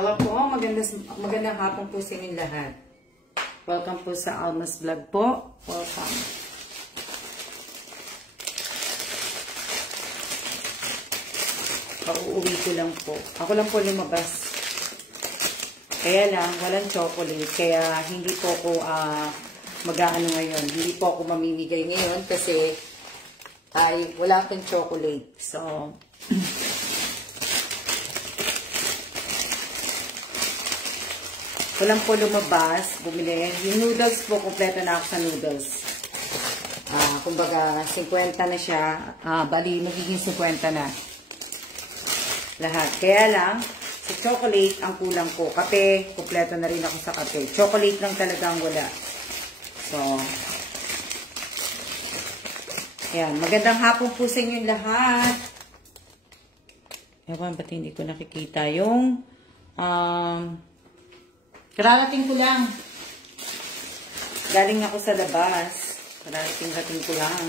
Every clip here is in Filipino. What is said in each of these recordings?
Hello po, magandang hapon po sa inyong lahat. Welcome po sa Alma's Vlog po. Welcome. Pauuwi ko lang po. Ako lang po lumabas. Kaya lang, walang chocolate. Kaya hindi po ako mag-aano ngayon. Hindi po ako mamimigay ngayon kasi ay wala pang chocolate. So, walang po lumabas. Bumili. Yung noodles po, kompleto na ako sa noodles. Kumbaga, 50 na siya. Bali, magiging 50 na. Lahat. Kaya lang, sa chocolate, ang kulang ko. Kape, kompleto na rin ako sa kape. Chocolate lang talaga ang wala. So, ayan. Magandang hapon po sa inyong lahat. Ewan, ba't hindi ko nakikita yung, kararating ko lang. Galing ako sa labas. Kararating ko lang.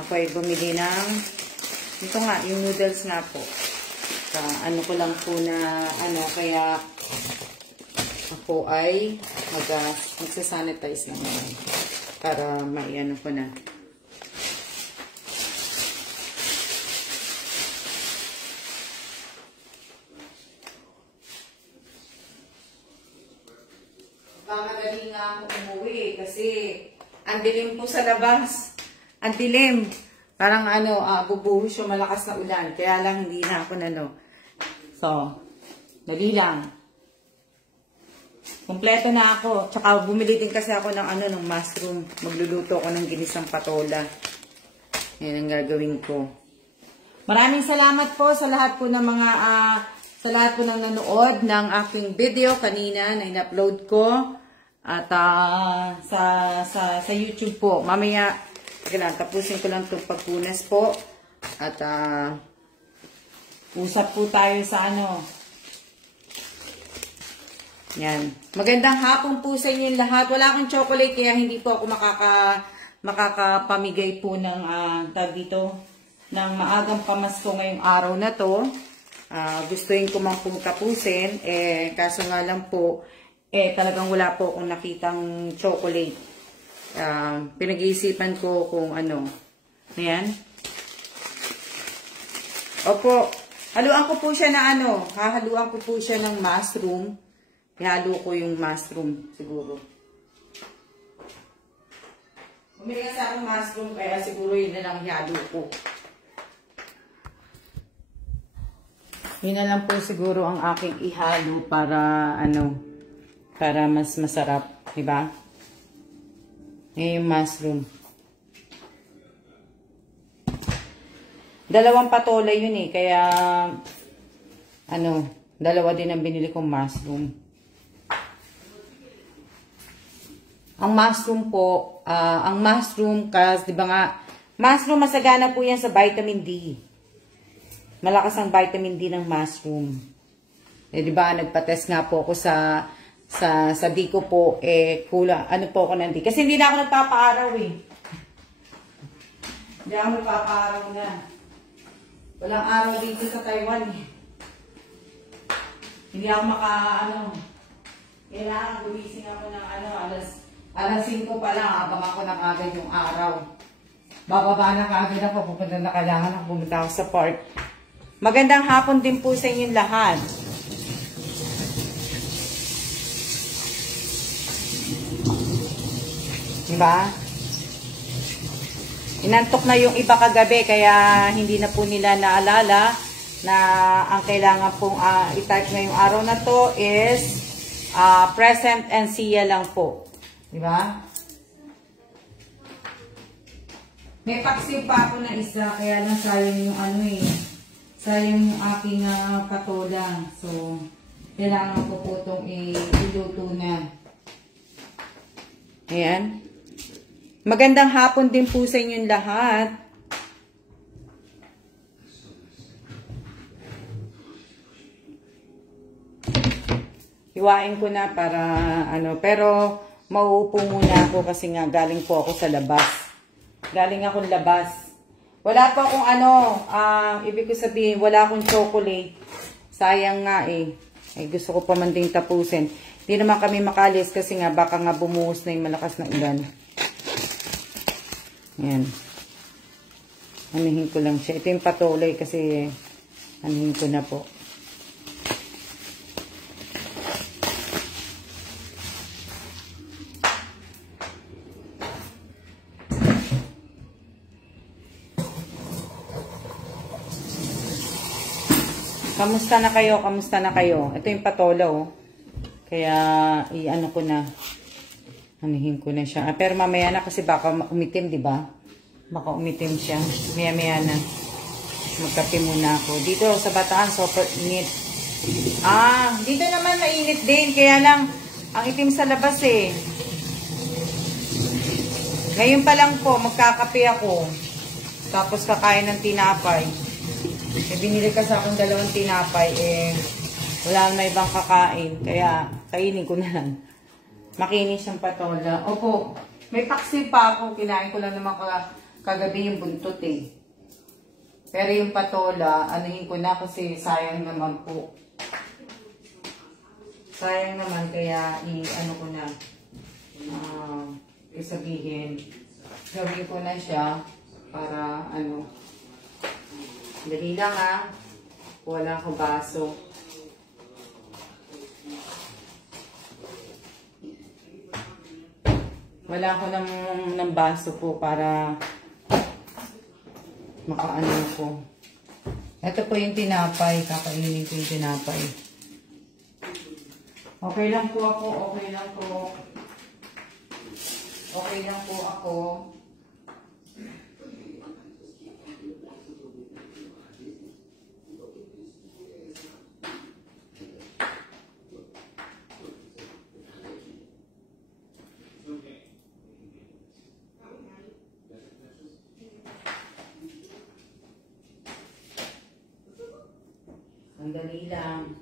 Ako ay bumili ng, ito nga, yung noodles nga po. Ano ko lang po na, kaya ako ay magsasanitize lang naman. Para maiano ko na. Madali nga ako umuwi kasi ang dilim po sa labas. Ang dilim. Parang bubuhos yung malakas na ulan. Kaya lang hindi na ako So, dali lang. Kompleto na ako. Tsaka bumili din kasi ako ng ng mushroom. Magluluto ako ng ginisang patola. Yan ang gagawin ko. Maraming salamat po sa lahat po ng mga sa lahat po ng nanood ng aking video kanina na in-upload ko. At sa YouTube po. Mamaya, tapusin ko lang itong pagpunas po. At usap po tayo sa Yan. Magandang hapon po sa inyo lahat. Wala akong chocolate kaya hindi po ako makakapamigay po ng ng maagang pamasko ngayong araw na to. Gustuin ko mang pong tapusin. Kaso nga lang po, talagang wala po akong nakitang chocolate. Pinag-iisipan ko kung Ayan. Opo. Haluan ko po siya na hahaluan ko po siya ng mushroom. Ihalo ko yung mushroom siguro. Bumili kasi akong mushroom kaya siguro yun na lang ihalo ko. Yun na lang po siguro ang aking ihalo para para mas masarap, di ba? Yung mushroom. Dalawang patola yun kaya dalawa din ang binili kong mushroom. Ang mushroom po, kasi di ba nga, mushroom masagana po yan sa vitamin D. Malakas ang vitamin D ng mushroom. Di ba, nagpa-test nga po ako sa D ko po, kulang, po ako ng D. Kasi hindi na ako nagpapaaraw Hindi ako nagpapaaraw na. Walang araw dito sa Taiwan Hindi ako kailangan gumising ako ng alas 5 pa lang, abang ako ng agad yung araw. Bababa na kaagad ako, pupunta na kailangan ako pumunta ako sa park. Magandang hapon din po sa inyong lahat. Diba? Inantok na yung iba kagabi, kaya hindi na po nila naalala na ang kailangan pong i-type na yung araw na to is present and siya lang po. Diba? May paksiw pa ako na isa, kaya lang sayang yung sayang yung aking patola. So, kailangan ko po itong iluto na. Ayan. Magandang hapon din po sa inyong lahat. Hiwain ko na para pero mauupo muna ako kasi nga galing po ako sa labas. Galing akong labas. Wala pa akong ibig ko sabihin, wala akong chocolate. Sayang nga eh. Ay, gusto ko pa man ding tapusin. Hindi naman kami makalis kasi nga baka nga bumuhos na yung malakas na ulan. Ayan. Anuhin ko lang siya. Ito yung patuloy kasi anuhin ko na po. Kamusta na kayo? Kamusta na kayo? Ito yung patola, oh. Kaya, i-ano ko na. Anuhin ko na siya. Pero mamaya na kasi baka umitim, di ba? Baka umitim siya. Maya-maya na. Magkape muna ako. Dito sa Bataan, super init. Dito naman mainit din. Kaya lang, ang itim sa labas eh. Ngayon pa lang po, magkakape ako. Tapos kakain ng tinapay. Binili ka sa akin 2 tinapay, wala na ibang kakain. Kaya, kainin ko na lang. Makinis yung patola. Opo, may paksi pa ako. Kinain ko lang naman kagabi yung buntot eh. Pero yung patola, anuhin ko na kasi sayang naman po. Sayang naman, kaya i-ano ko na. Isabihin. Gawin ko na siya para ano. Dali lang ha. Wala akong baso. Wala ako ng baso po para makaano ko. Ito po yung tinapay. Kakainin ko yung tinapay. Okay lang po ako. Okay lang po. Okay lang po ako. Sandali lang.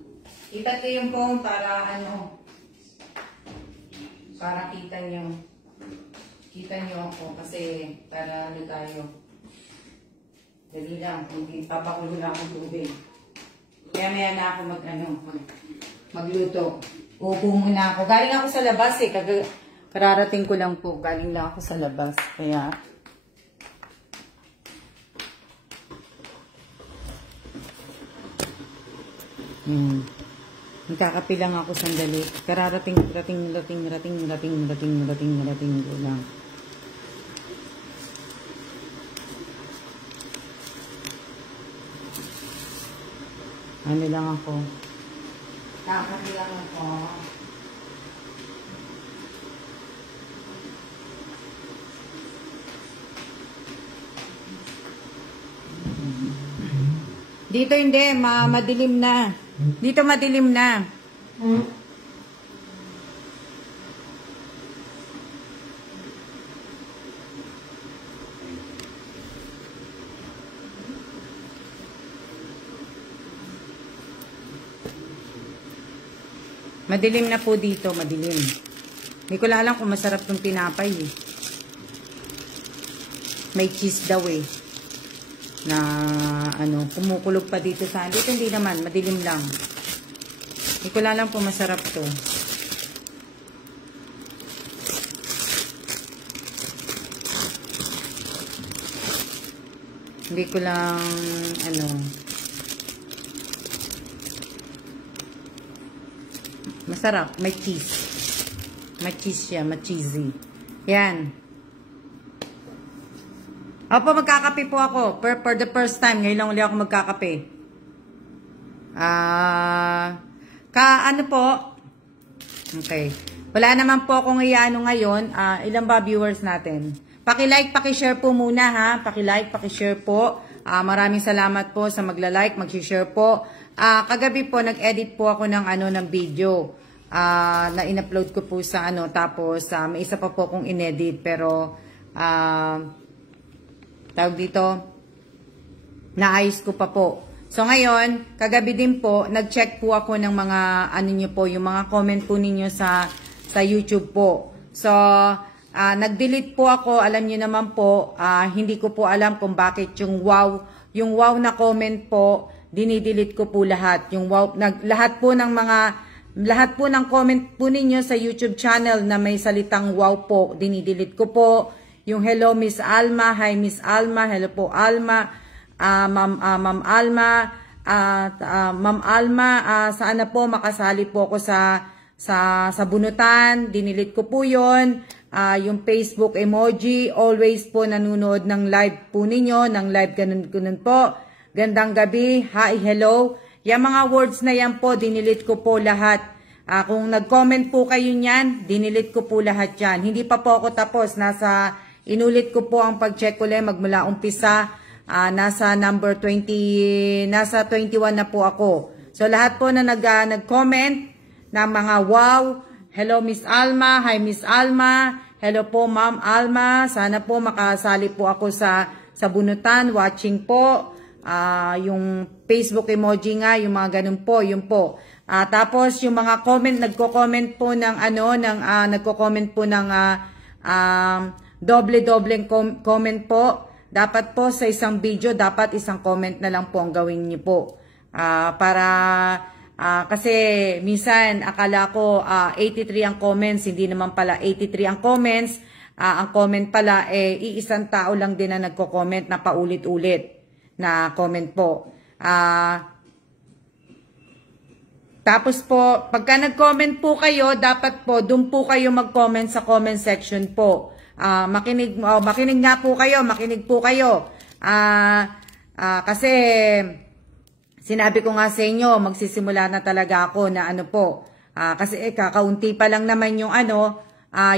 Kita ko yung phone para ano. Para kita nyo. Kita nyo ako kasi para ano tayo. Dali lang. Hindi papakulo na akong tubig. Maya na ako magluto. Upo muna ako. Galing ako sa labas eh. Kararating ko lang po. Galing lang ako sa labas. Kaya magkakape lang ako sandali. Kararating ko lang. Ano lang ako. Kakape lang ako. Dito hindi, madilim na. Dito madilim na. Madilim na po dito, madilim. Hindi ko alam kung masarap tong tinapay eh. May cheese daw eh. Na ano, kumukulog pa dito sa dito, hindi naman, madilim lang. Hindi ko alam kung masarap to. Hindi ko lang ano, masarap, may cheese. May cheese siya, may cheesy. Yan. Opo, magkakape po ako. For the first time, ngayon lang ulit ako magkakape. Ano po? Okay. Wala naman po akong iano ngayon. Ilan ba viewers natin? Paki-like, paki-share po muna ha. Paki-like, paki-share po. Maraming salamat po sa magla-like, mag-share po. Kagabi po, nag-edit po ako ng ng video. Na in-upload ko po sa tapos may isa pa po akong in-edit pero tawag dito, naayos ko pa po. So ngayon, kagabi din po, nag-check po ako ng mga nyo po, yung mga comment po ninyo sa YouTube po. So, nag-delete po ako, alam nyo naman po, hindi ko po alam kung bakit yung wow na comment po dinidelete ko po lahat. Yung wow, lahat po ng comment po ninyo sa YouTube channel na may salitang wow po, dinidelete ko po. Yung hello Miss Alma, hi Miss Alma, hello po Alma, Ma'am Alma, Ma'am Alma, sana po makasali po ako sa bunutan, dinilit ko po yun. Yung Facebook emoji, always po nanonood ng live po ninyo, ng live ganun po. Gandang gabi, hi, hello. Yung mga words na yan po, dinilit ko po lahat. Kung nag-comment po kayo niyan, dinilit ko po lahat yan. Hindi pa po ako tapos, inulit ko po ang pag-check ulit magmula umpisa. Nasa number 20, nasa 21 na po ako. So lahat po na nag-comment na mga wow, hello Miss Alma, hi Miss Alma, hello po Ma'am Alma, sana po makasali po ako sa bunutan, watching po. Yung Facebook emoji nga, yung mga ganun po, yun po. Tapos yung mga comment, nagko-comment po ng nagko-comment po ng doble-dobleng comment po. Dapat po sa isang video, dapat isang comment na lang po ang gawin niyo po. Kasi minsan akala ko 83 ang comments, hindi naman pala 83 ang comments. Ang comment pala iisang tao lang din na nagko-comment na paulit-ulit na comment po. Tapos po, pagka nag-comment po kayo, dapat po doon po kayo mag-comment sa comment section po. Makinig nga po kayo, makinig po kayo. Kasi sinabi ko nga sa inyo, magsisimula na talaga ako na ano po. Kasi kakaunti pa lang naman yung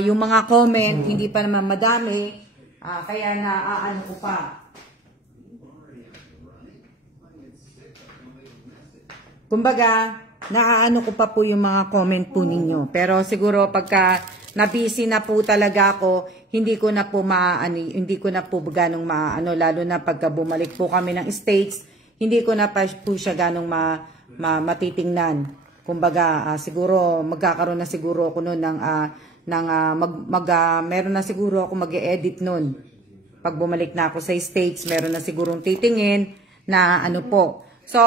yung mga comment, hindi pa naman madami. Kaya ano ko pa. Kumbaga, naaano ko pa po yung mga comment po ninyo. Pero siguro pagka na-busy na po talaga ako, hindi ko na po ganong lalo na pagka bumalik po kami ng States, hindi ko na pa po siya ganong matitingnan. Kumbaga, siguro magkakaroon na siguro ako noon meron na siguro ako mag-e-edit noon. Pag bumalik na ako sa States, meron na sigurong titingin na ano po. So,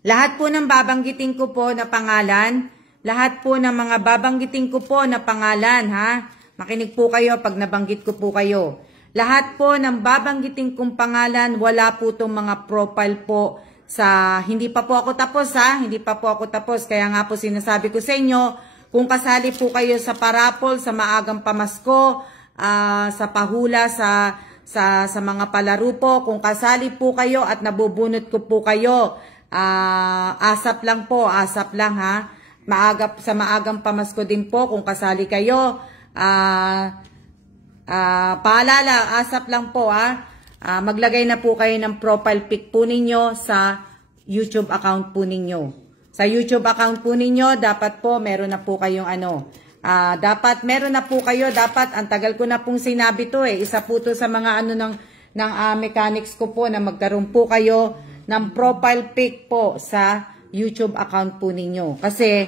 lahat po ng babanggitin ko po na pangalan, lahat po ng mga babanggitin ko po na pangalan, ha? Makinig po kayo pag nabanggit ko po kayo. Lahat po ng babanggitin kong pangalan, wala po itong mga profile po hindi pa po ako tapos, ha? Hindi pa po ako tapos. Kaya nga po sinasabi ko sa inyo, kung kasali po kayo sa parapol, sa maagang pamasko, sa pahula, sa mga palaro po, kung kasali po kayo at nabubunot ko po kayo, asap lang po, asap lang ha. Sa maagang pamasko din po kung kasali kayo. Paalala, asap lang po ha. Maglagay na po kayo ng profile pic po ninyo sa YouTube account po ninyo. Sa YouTube account po ninyo, dapat po meron na po kayong dapat meron na po kayo, dapat ang tagal ko na pong sinabi to isa po to sa mga ng mechanics ko po na magkaroon po kayo ng profile pic po sa YouTube account po ninyo. Kasi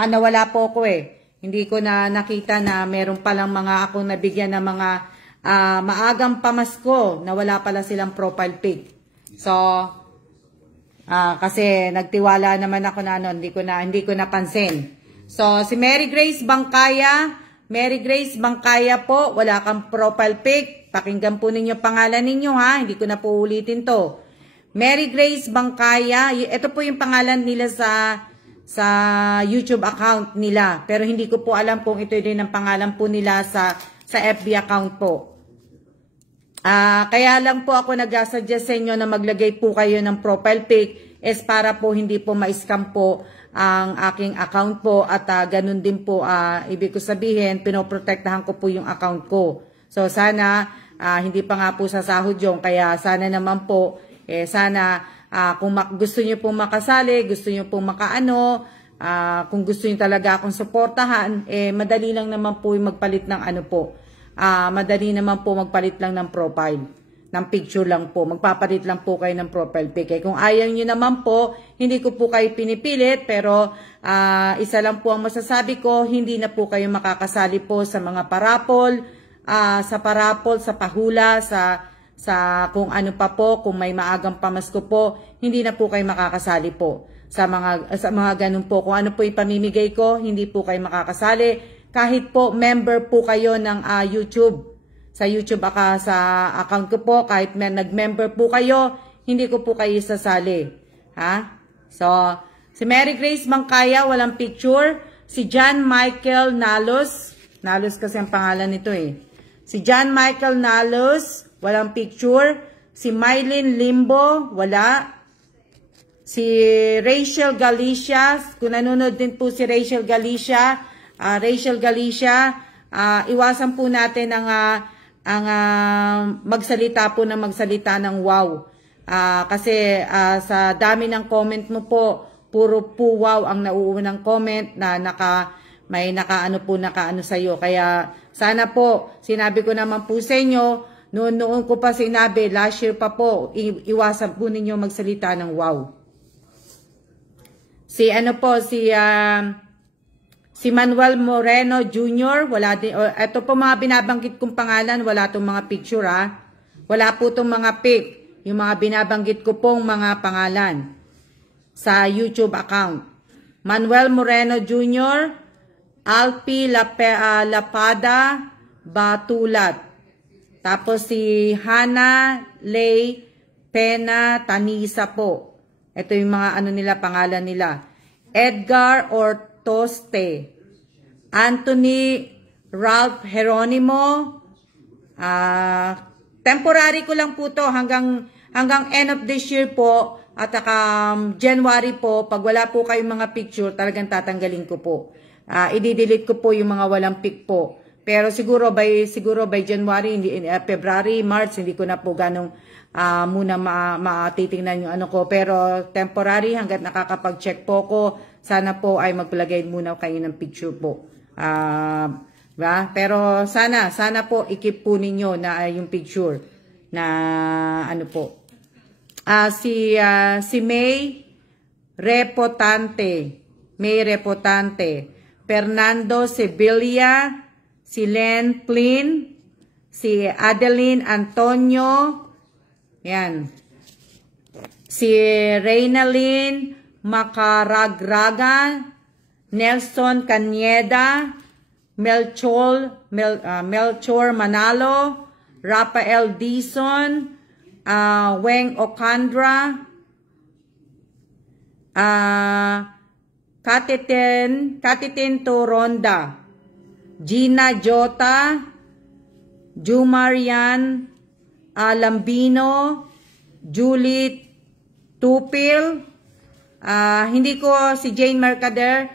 nawala po ako Hindi ko na nakita na meron palang mga akong nabigyan ng mga maagang pamasko na wala pala silang profile pic. So, kasi nagtiwala naman ako na hindi ko napansin. So, si Mary Grace Bangkaya po, wala kang profile pic. Pakinggan po ninyo pangalan ninyo ha, hindi ko na po ulitin to. Mary Grace Bangkaya, ito po yung pangalan nila sa YouTube account nila. Pero hindi ko po alam kung ito din ang pangalan po nila sa FB account po. Kaya lang po ako nag-suggest sa inyo na maglagay po kayo ng profile pic para po hindi po ma-scam po ang aking account po at ganun din po, ibig ko sabihin, pinoprotektahan ko po yung account ko. So sana, hindi pa nga po sa sahod yung, kaya sana naman po, sana kung gusto nyo pong makasali, gusto nyo pong kung gusto nyo talaga akong suportahan, madali lang naman po yung magpalit ng madali naman po magpalit lang ng profile, ng picture lang po. Magpapalit lang po kayo ng profile pic. Kung ayaw nyo naman po, hindi ko po kayo pinipilit, pero isa lang po ang masasabi ko, hindi na po kayo makakasali po sa mga parapol, sa pahula, kung ano pa po, kung may maagang pamasko po, hindi na po kayo makakasali po. Sa mga ganun po, kung ano po ipamimigay ko, hindi po kayo makakasali. Kahit po member po kayo ng YouTube. Sa YouTube sa account ko po, kahit nag-member po kayo, hindi ko po kayo sasali. Ha? So, si Mary Grace Mangkaya, walang picture. Si John Michael Nalos. Nalos kasi ang pangalan nito eh. Si John Michael Nalos, walang picture. Si Mylene Limbo, wala. Si Rachel Galicia, kung nanonood din po si Rachel Galicia, iwasan po natin ang magsalita po ng wow. Kasi sa dami ng comment mo po, puro po wow ang nauunang comment na may nakaano sa'yo. Kaya sana po, sinabi ko naman po sa inyo, noon ko pa sinabi, last year pa po, iwasan po ninyo magsalita ng wow. Si Manuel Moreno Jr., wala din. Ito po mga binabanggit kong pangalan, wala itong mga picture ha. Wala po itong mga pic. Yung mga binabanggit ko pong mga pangalan sa YouTube account. Manuel Moreno Jr., Alpi Lapada Batulat. Tapos si Hannah Lay Pena Tanisa po. Ito yung mga pangalan nila. Edgar Ortoste. Anthony Ralph Geronimo. Temporary ko lang po to hanggang end of this year po at January po. Pag wala po kayong mga picture, talagang tatanggalin ko po. I-delete ko po yung mga walang pic po. Pero siguro by January, February, March, hindi ko na po ganong muna matitingnan yung ano ko. Pero temporary, hanggat nakakapag-check po ko, sana po ay maglagay muna kayo ng picture po. Pero sana po i-keep po ninyo na yung picture na ano po. Si May Repotante, Fernando Sevilla, si Len Plin, si Adeline Antonio, yan. Si Reynalyn Macaragraga, Nelson Cañeda, Melchor Manalo, Rafael Dizon, Weng Ocandra, Katitin Toronda, Gina Jota, Jumarian Lambino, Julie Tupil, hindi ko si Jane Mercader,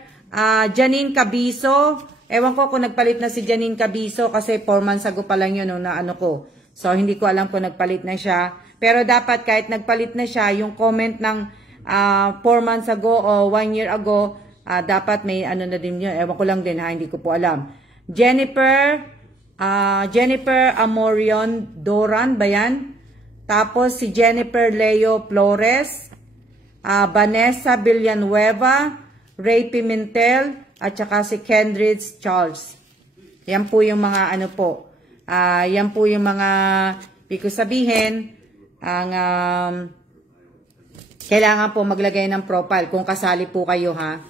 Janine Cabiso. Ewan ko kung nagpalit na si Janine Cabiso kasi 4 months ago pa lang yun na ano ko. So hindi ko alam kung nagpalit na siya. Pero dapat kahit nagpalit na siya, yung comment ng 4 months ago o 1 year ago, dapat may ano na din yun. Ewan ko lang din ha, hindi ko po alam. Jennifer Amorion Doran ba yan? Tapos si Jennifer Leo Flores, Vanessa Villanueva, Ray Pimentel, at saka si Kendridge Charles. Yan po yung mga ano po. Yan po yung mga ibig sabihin ang kailangan po maglagay ng profile kung kasali po kayo ha.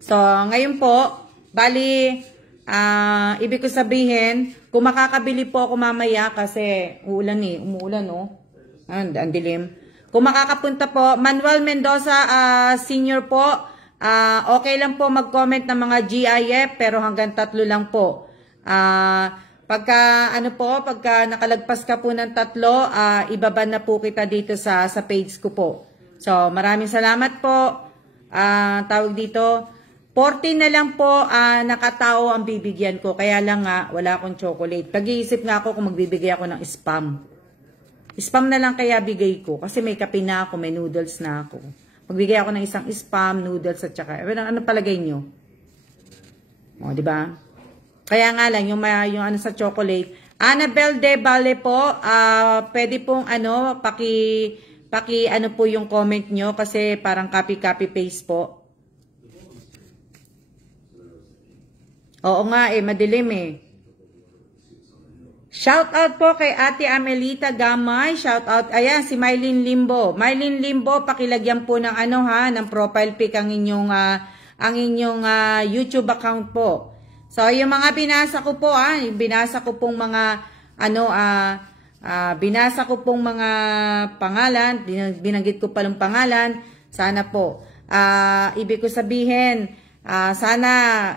So ngayon po, bali ibig ko sabihin, kung makakabili po ako mamaya kasi umuulan no. Ang dilim. Kung makakapunta po, Manuel Mendoza Senior po, okay lang po mag-comment ng mga GIF pero hanggang 3 lang po. Pagka nakalagpas ka po ng 3, ibaban na po kita dito sa page ko po. So, maraming salamat po. Tawag dito, 40 na lang po nakatao ang bibigyan ko. Kaya lang wala akong chocolate. Pag-iisip nga ako kung magbibigay ako ng spam. Spam na lang kaya bigay ko. Kasi may kape na ako, may noodles na ako. Magbigay ako ng isang spam, noodles at saka. Ano palagay nyo? O, diba? Kaya nga lang, yung ano sa chocolate. Annabelle De Valle po, pwede pong paki ano po yung comment nyo kasi parang copy paste po. Oo nga madilim Shout out po kay Ate Amelita Gamay. Shout out. Ayan, si Mylene Limbo. Mylene Limbo, pakilagyan po ng ano ha, ng profile pic ang inyong YouTube account po. So, yung mga binasa ko po yung binasa ko pong mga binasa ko pong mga pangalan, binanggit ko pa ng pangalan. Sana po. Ibig ko sabihin, sana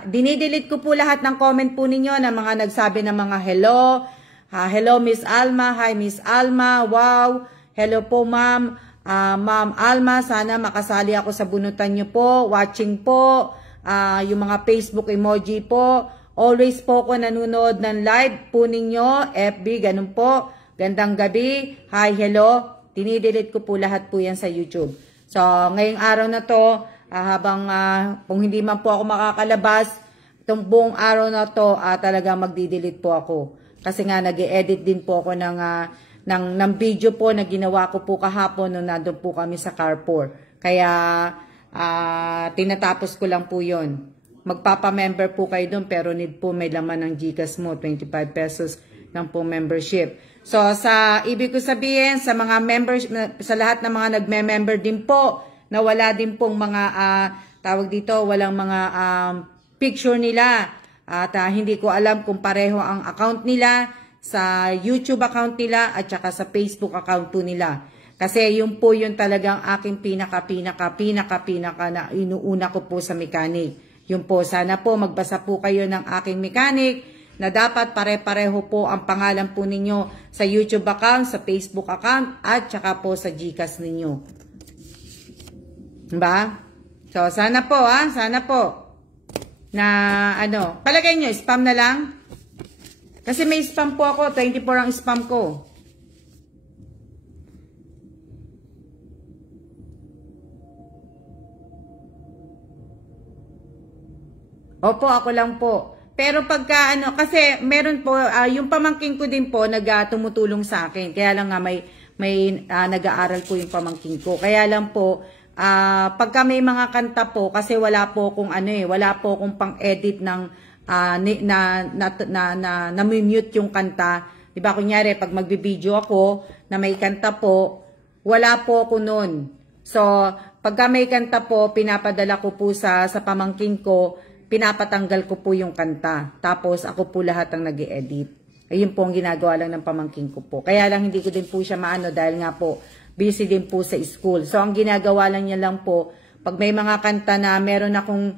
dinidelete ko po lahat ng comment po ninyo na mga nagsabi ng mga hello. Hello Miss Alma, hi Miss Alma, wow. Hello po ma'am, Ma'am Alma, sana makasali ako sa bunutan nyo po, watching po, yung mga Facebook emoji po. Always po ako nanonood ng live po ninyo, FB, ganun po. Gandang gabi, hi, hello. Dinidelete ko po lahat po yan sa YouTube. So, ngayong araw na to, habang kung hindi man po ako makakalabas, itong buong araw na to, talaga magdidelete po ako. Kasi nga, nag-edit din po ako ng video po na ginawa ko po kahapon nung nandun po kami sa carport. Kaya, tinatapos ko lang po yon. Magpapa-member po kayo doon, pero need po may laman ng GCash mo, 25 pesos lang po membership. So, ibig ko sabihin, sa mga members, sa lahat ng mga nagme-member din po, na wala din pong mga, tawag dito, walang mga picture nila. At hindi ko alam kung pareho ang account nila sa YouTube account nila at saka sa Facebook account po nila. Kasi yun po yun talagang aking pinaka na inuuna ko po sa mechanic. Yun po, sana po magbasa po kayo ng aking mechanic na dapat pare-pareho po ang pangalan po ninyo sa YouTube account, sa Facebook account at saka po sa GCash ninyo. Diba? So, sana po sana po. Na palagay nyo, spam na lang. Kasi may spam po ako, 24 ang spam ko. Opo, ako lang po. Pero pagka kasi meron po, yung pamangking ko din po, tumutulong sa akin. Kaya lang nga may nag-aaral po yung pamangking ko. Kaya lang po, pagka may mga kanta po, kasi wala po kung wala po kung pang-edit ng na-mute yung kanta. Diba, kunyari, pag magbibideo ako na may kanta po, wala po ako nun. So, pagka may kanta po, pinapadala ko po sa pamangkin ko, pinapatanggal ko po yung kanta. Tapos, ako po lahat ang nag-i-edit. Ayun po ang ginagawa lang ng pamangkin ko po. Kaya lang hindi ko din po siya dahil nga po, busy din po sa school. So, ang ginagawa lang niya lang po, pag may mga kanta na meron akong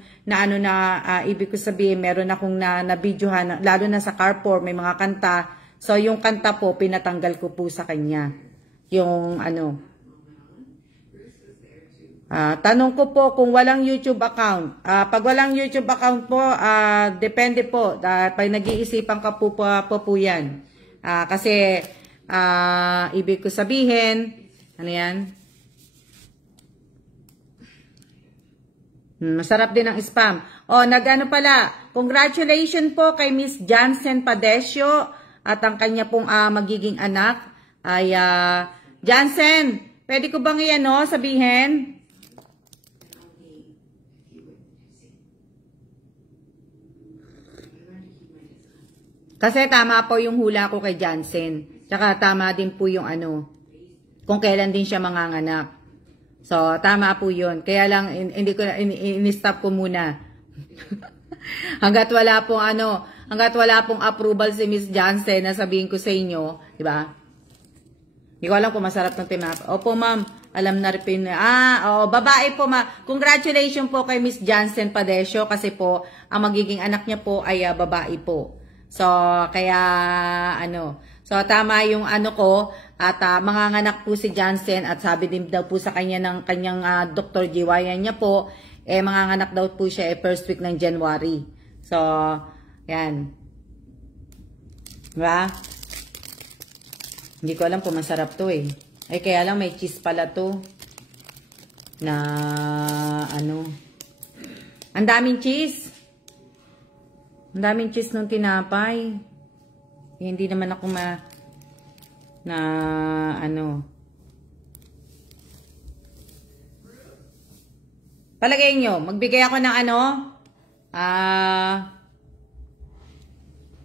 ibig ko sabihin, meron akong na-videohan, lalo na sa carport, may mga kanta. So, yung kanta po, pinatanggal ko po sa kanya. Yung tanong ko po kung walang YouTube account. Pag walang YouTube account po, depende po. Pag nag-iisipan ka po yan. Kasi, ibig ko sabihin, yan? Masarap din ang spam. Pala. Congratulations po kay Miss Jansen Padesio at ang kanya pong magiging anak ay Jansen, pwede ko bang sabihin? Kasi tama po yung hula ko kay Jansen. Tsaka tama din po yung kung kailan din siya manganganak. So, tama po yun. Kaya lang, hindi ko, in-stop ko muna. hanggat wala pong approval si Miss Jansen na sabihin ko sa inyo, di ba? Hindi ko alam kung masarap ng tinapay. Opo, ma'am. Alam na rin. Babae po, ma'am. Congratulations po kay Miss Jansen Padesio kasi po, ang magiging anak niya po ay babae po. So, kaya, So, tama yung ko at manganganak po si Jansen at sabi din daw po sa kanya ng kanyang Dr. Jiwayan niya po, manganganak daw po siya first week ng January. So, yan. Diba? Hindi ko alam kung masarap to kaya lang may cheese pala to. Na, Ang daming cheese. Ang daming cheese nung tinapay. Hindi naman ako Palagay nyo, magbigay ako ng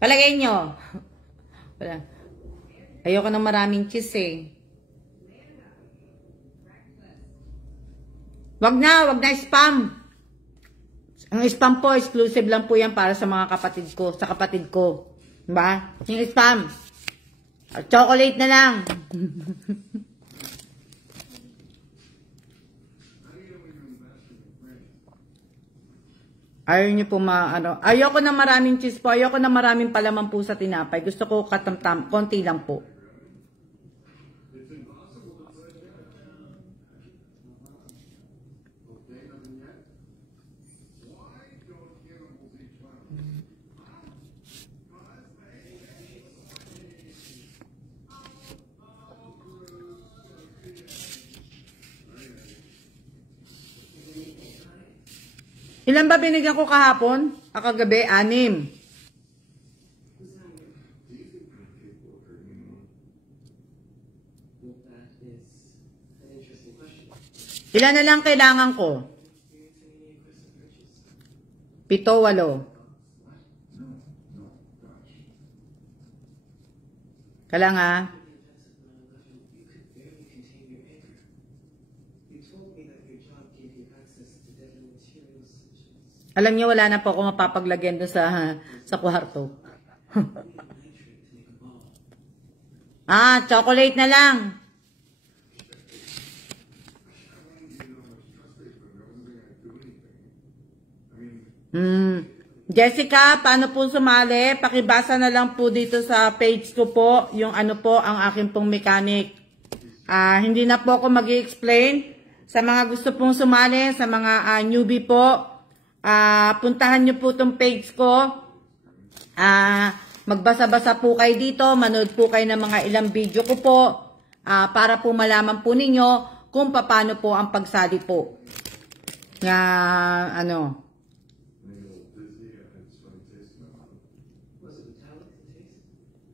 palagay nyo. Ayoko ng maraming cheese eh. Wag na spam. Ang spam po, exclusive lang po yan para sa mga kapatid ko, sa kapatid ko. Diba? Yung spam. Chocolate na lang. Ayaw niyo po ayoko na maraming cheese po. Ayoko na maraming palaman po sa tinapay. Gusto ko katamtam, konti lang po. Ilan ba binigyan ko kahapon? Kagabi, 6. Ilan na lang kailangan ko? 7, 8. Kailangan ha? Alam niyo, wala na po ako mapapaglagyan doon sa kwarto. Chocolate na lang. Jessica, paano po sumali? Pakibasa na lang po dito sa page ko po, yung ano po, ang aking pong mechanic. Hindi na po ako mag-i-explain. Sa mga gusto pong sumali, sa mga newbie po, puntahan nyo po itong page ko. Magbasa-basa po kayo dito. Manood po kayo ng mga ilang video ko po. Para po malaman po ninyo kung paano po ang pagsali po.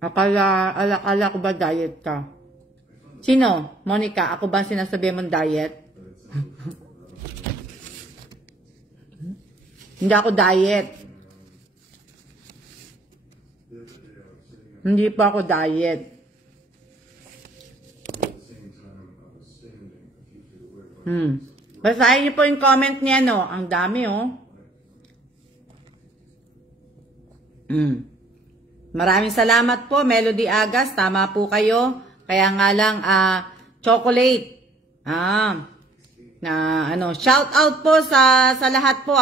Akala ko ba diet ka? Sino? Monica, ako ba sinasabi mong diet? Hindi ako diet. Hindi pa ako diet. Basahin niyo po yung comment niya, no? Ang dami, oh. Maraming salamat po, Melody Agas. Tama po kayo. Kaya nga lang, chocolate. Shout out po sa lahat po,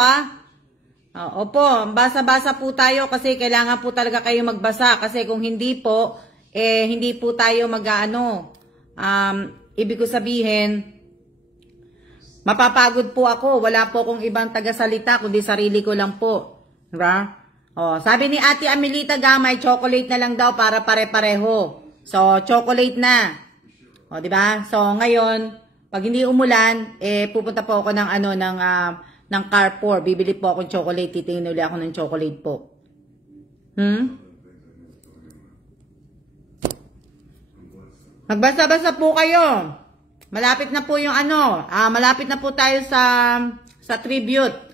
Opo, basa-basa po tayo kasi kailangan po talaga kayo magbasa kasi kung hindi po, hindi po tayo ibig ko sabihin, mapapagod po ako. Wala po akong ibang tagasalita kundi sarili ko lang po. Diba? Sabi ni Ate Amelita Gamay, chocolate na lang daw para pare-pareho. So, chocolate na. Diba? So, ngayon, pag hindi umulan, pupunta po ako ng Carrefour. Bibili po akong chocolate. Titingin ulit ako ng chocolate po. Magbasa-basa po kayo. Malapit na po yung malapit na po tayo sa tribute.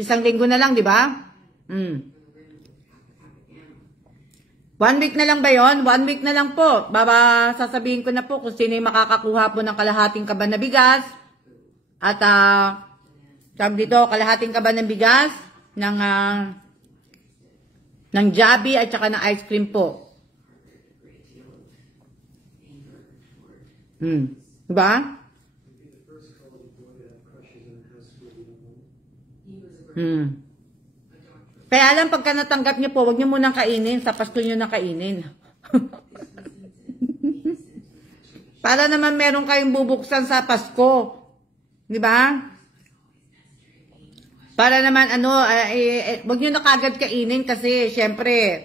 Isang linggo na lang, di ba? 1 week na lang ba yon? 1 week na lang po. Sasabihin ko na po kung sino yung makakakuha po ng kalahating kaban na bigas. At, kalahating kaban ng bigas, ng Jabi at saka ng ice cream po. Diba? Kaya lang pagka natanggap niyo po, wag niyo munang kainin, sa Pasko niyo na kainin. Para naman meron kayong bubuksan sa Pasko. Diba? Para naman wag niyo na kagad kainin kasi syempre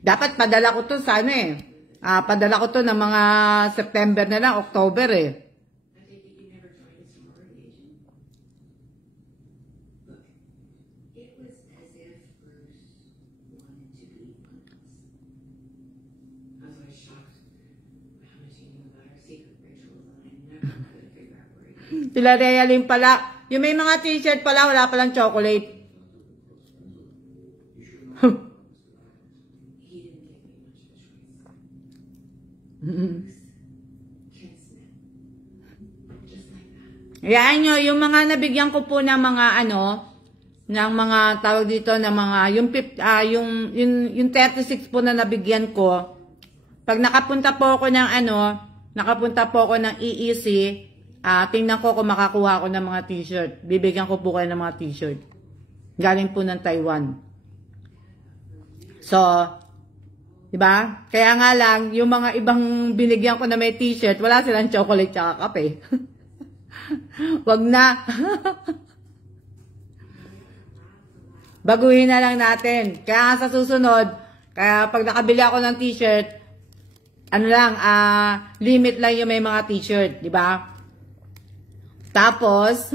dapat padala ko to sa padala ko to ng mga September na lang, October Sila Realin pala. Yung may mga t-shirt pala, wala palang chocolate. Yan nyo, yung mga nabigyan ko po ng mga ng mga tawag dito na mga, yung 36 po na nabigyan ko, pag nakapunta po ako ng nakapunta po ako ng EEC, tingnan ko kung makakuha ako ng mga t-shirt. Bibigyan ko po kayo ng mga t-shirt. Galing po ng Taiwan. So, diba? Kaya nga lang, yung mga ibang binigyan ko na may t-shirt, wala silang chocolate tsaka kape. Wag na. Baguhin na lang natin. Kaya sa susunod, kaya pag nakabili ako ng t-shirt, limit lang yung may mga t-shirt, di ba? Tapos,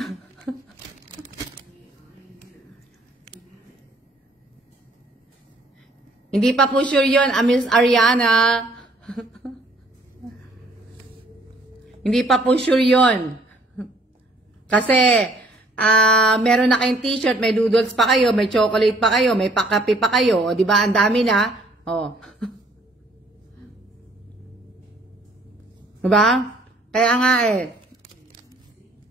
hindi pa po sure yun, Miss Ariana. Hindi pa po sure yun. Kasi, meron na kayong t-shirt, may doodles pa kayo, may chocolate pa kayo, may pakape pa kayo. O, diba? Ang dami na. O. Diba? Kaya nga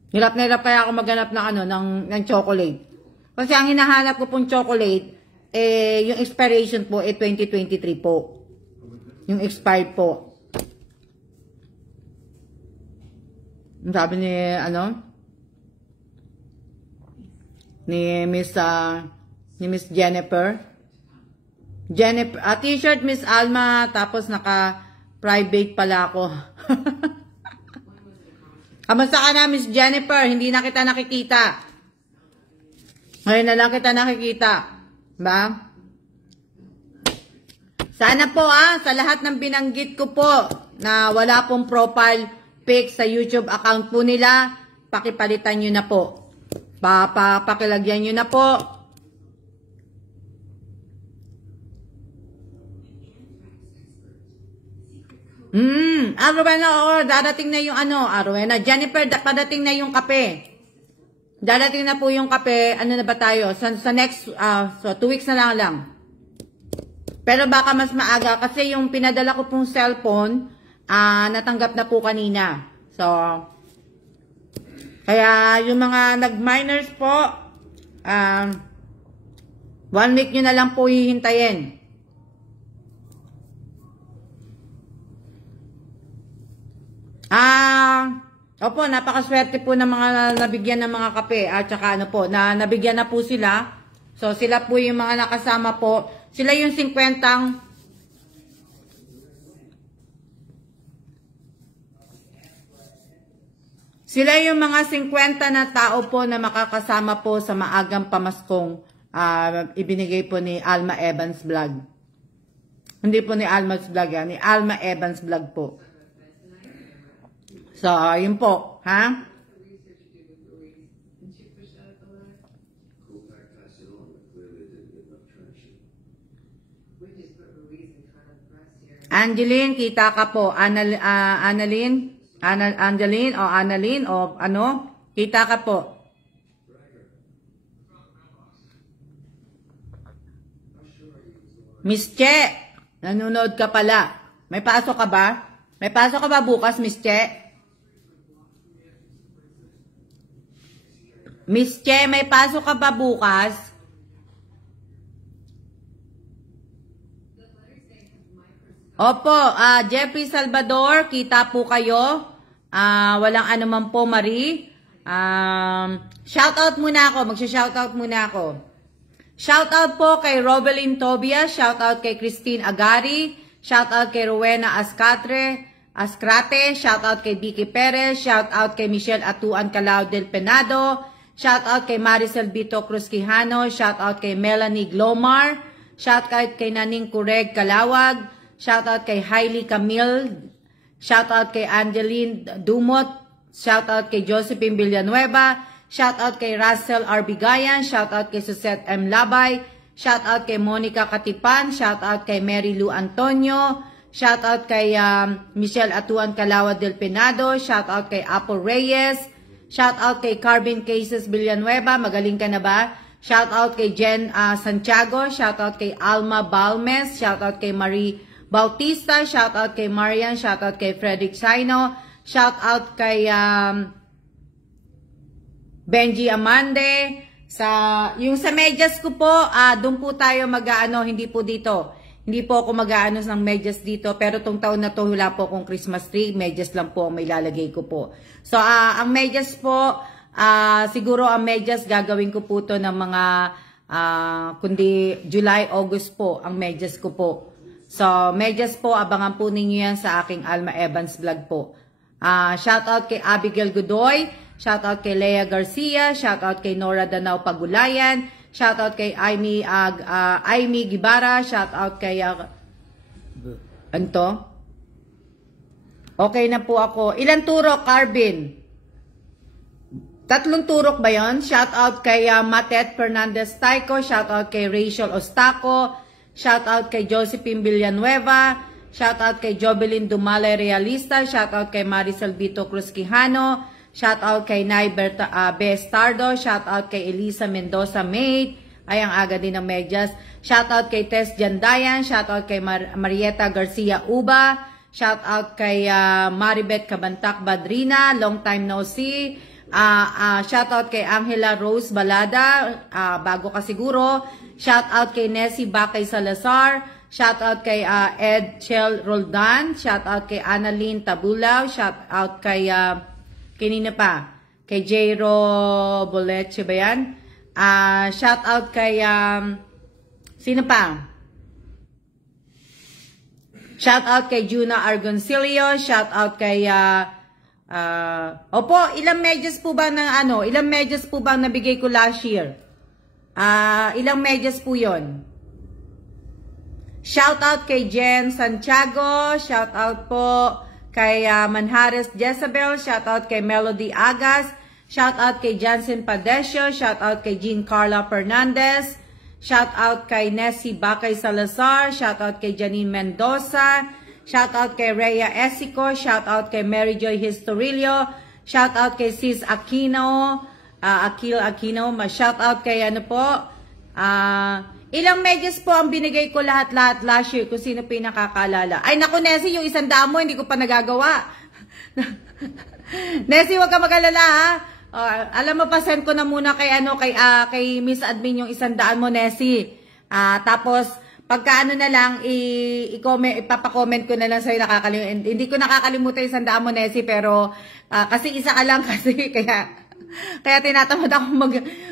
hirap na hirap kaya ako maghanap ng chocolate. Kasi ang hinahanap ko pong chocolate, yung expiration po, 2023 po. Yung expired po. Sabi ni Miss Jennifer. T-shirt Miss Alma, tapos naka-private pala ako. Kamusta ka na, Miss Jennifer? Hindi na kita nakikita. Ngayon na lang kita nakikita. Ba? Sana po sa lahat ng binanggit ko po na wala pong profile pic sa YouTube account po nila, pakipalitan nyo na po. Pakilagyan nyo na po. Rowena, dadating na yung Rowena. Jennifer, padating na yung kape. Dadating na po yung kape. Ano na ba tayo? Sa next, so 2 weeks na lang. Pero baka mas maaga kasi yung pinadala ko pong cellphone, natanggap na po kanina. So, kaya yung mga nag-minors po, 1 week nyo na lang po hihintayin. Opo, napakaswerte po ng mga nabigyan ng mga kape at saka nabigyan na po sila. So, sila po yung mga nakasama po. Sila yung 50 Sila yung mga 50 na tao po na makakasama po sa maagang pamaskong ibinigay po ni Alma Evans Vlog. Hindi po ni Alma's Vlog ni Alma Evans Vlog po. So, yun po, ha? Angeline, kita ka po. Angeline o kita ka po. Miss Che, nanonood ka pala. May pasok ka ba? May pasok ka ba bukas, Miss Che? Miss Che, may pasok ka ba bukas? Opo, Jeffrey Salvador, kita po kayo. Walang anuman po, Marie. Shoutout muna ako, magsha-shoutout muna ako. Shoutout po kay Robelyn Tobias, shoutout kay Christine Agari, shoutout kay Rowena Ascrate, shoutout kay Vicky Perez, shoutout kay Michelle Atuan Calao del Penado, shoutout kay Maricel Bito Cruz Quijano, shoutout kay Melanie Glomar, shoutout kay Naning Kureg Kalawag, shoutout kay Hailey Camille, shoutout kay Angeline Dumot, shoutout kay Josephine Villanueva, shoutout kay Russell R. Bigayan, shoutout kay Susette M. Labay, shoutout kay Monica Katipan, shoutout kay Mary Lou Antonio, shoutout kay Michelle Atuan Calao del Penado, shoutout kay Apple Reyes, shoutout kay Carvin Cases Villanueva, magaling ka na ba? Shoutout kay Jen Santiago, shoutout kay Alma Balmes, shoutout kay Bautista, shout out kay Marian, shout out kay Frederick Saino, shout out kay Benji Amande. Yung sa medyas ko po, doon po tayo mag-aano, hindi po dito. Hindi po ako mag-aano ng medyas dito, pero tong taon na to wala po akong Christmas tree, medyas lang po ang may lalagay ko po. So, ang medyas po, siguro ang medyas gagawin ko po to ng mga, kundi July, August po, ang medyas ko po. So, medyas po, abangan po ninyo yan sa aking Alma Evans vlog po. Shout out kay Abigail Godoy, shout out kay Lea Garcia, shout out kay Nora Danao Pagulayan, shout out kay Aimee Gibara, shout out kay Anto. Okay na po ako. Ilan turok, Carbin? 3 turok ba yon? Shout out kay Matet Fernandez Taiko, shout out kay Rachel Ostaco, shout out kay Josephine Villanueva, shout out kay Jovelyn Dumalay Realista, shout out kay Maricel Vito Cruz Quijano, shout out kay Nay Bestardo, shout out kay Elisa Mendoza Maid, ay ang aga din ng medyas, shout out kay Tess Jandayan, shout out kay Marieta Garcia Uba, shout out kay Maribeth Cabantac Badrina, long time no see, shout out kay Angela Rose Balada, bago ka siguro, shout out kay Nessie Bakay Salazar, shout out kay Ed Chel Roldan, shout out kay Annalyn Tabulaw, shout out kay kanina pa, kay Jairo Boleche ba yan? Shout out kay sino pa? Shout out kay Juna Argoncillo, shout out kay opo, ilang medyas po ba ilang medyas po bang nabigay ko last year? Ilang medyas po yon? Shout out kay Jen Santiago, shout out po kay Manhares Jezebel, shout out kay Melody Agas, shout out kay Jansen Padesio, shout out kay Jean Carla Fernandez, shout out kay Nessie Bakay Salazar, shout out kay Janine Mendoza, shout out kay Rhea Esico, shout out kay Mary Joy Historilio, shout out kay Sis Aquino, Akil Aquino, shout out kay ano po, ilang medyas po ang binigay ko lahat-lahat last year kung sino po yung nakakaalala. Ay naku Nessie, yung 100 mo hindi ko pa nagagawa. Nessie, wag ka mag-alala ha. Alam mo pa, send ko na muna kay kay Miss Admin yung 100 mo Nessie. Tapos pagka na lang ipapa-comment ko na lang sa'yo, nakakalimutan. Hindi ko nakakalimutan yung 100 mo Nessie, pero kasi isa ka lang kasi kaya tinatamad ako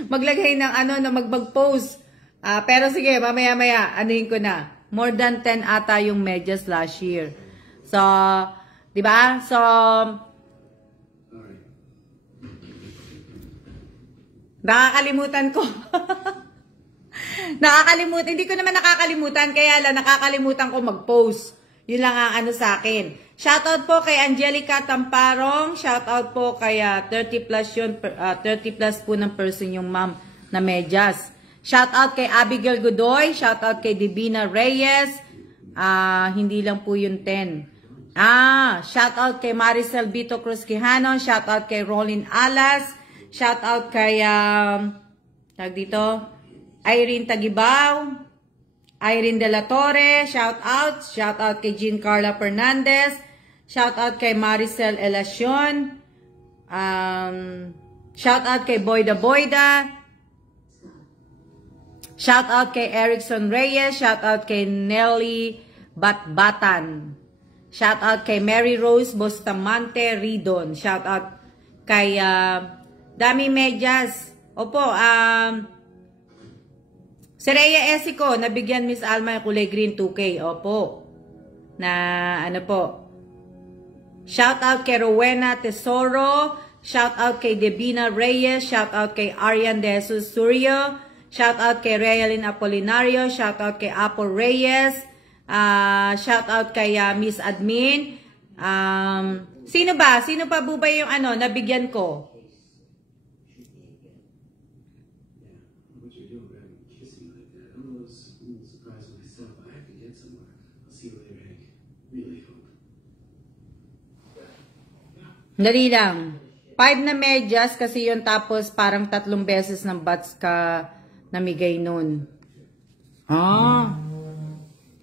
maglagay ng na mag-post. Pero sige, mamaya-maya, anuhin ko na. More than 10 ata yung medyas last year. So, di ba? So, nakakalimutan ko. Nakakalimutan. Hindi ko naman nakakalimutan, kaya lang nakakalimutan ko mag-post. Yun lang ang sa akin. Shoutout po kay Angelica Tamparong. Shoutout po kay 30 plus yun, 30 plus po ng person yung ma'am na medyas. Shoutout kay Abigail Godoy, shoutout kay Divina Reyes, hindi lang po yung 10. Shoutout kay Maricel Vito Cruz Quijano, shoutout kay Rolin Alas, shoutout kay, Irene Tagibaw, Irene De La Torre, shoutout kay Jean Carla Fernandez, shoutout kay Maricel Elacion, shoutout kay Boyda Boyda, shout out kay Erickson Reyes, shout out kay Nelly Batbatan, shout out kay Mary Rose Bustamante Ridon, shout out kay Dami Medyas. Opo, si Rhea Esico, nabigyan Miss Alma yung kulay green 2K. Opo. Na po. Shout out kay Rowena Tesoro, shout out kay Debina Reyes, shout out kay Arian De Jesus Surio, shout out kay Realin Apolinario, shout out kay Apple Reyes, shout out kay Miss Admin. Sino pa ba yung nabigyan ko? Dali lang. 5 na medyas kasi yun, tapos parang 3 beses ng bats ka namigay nun.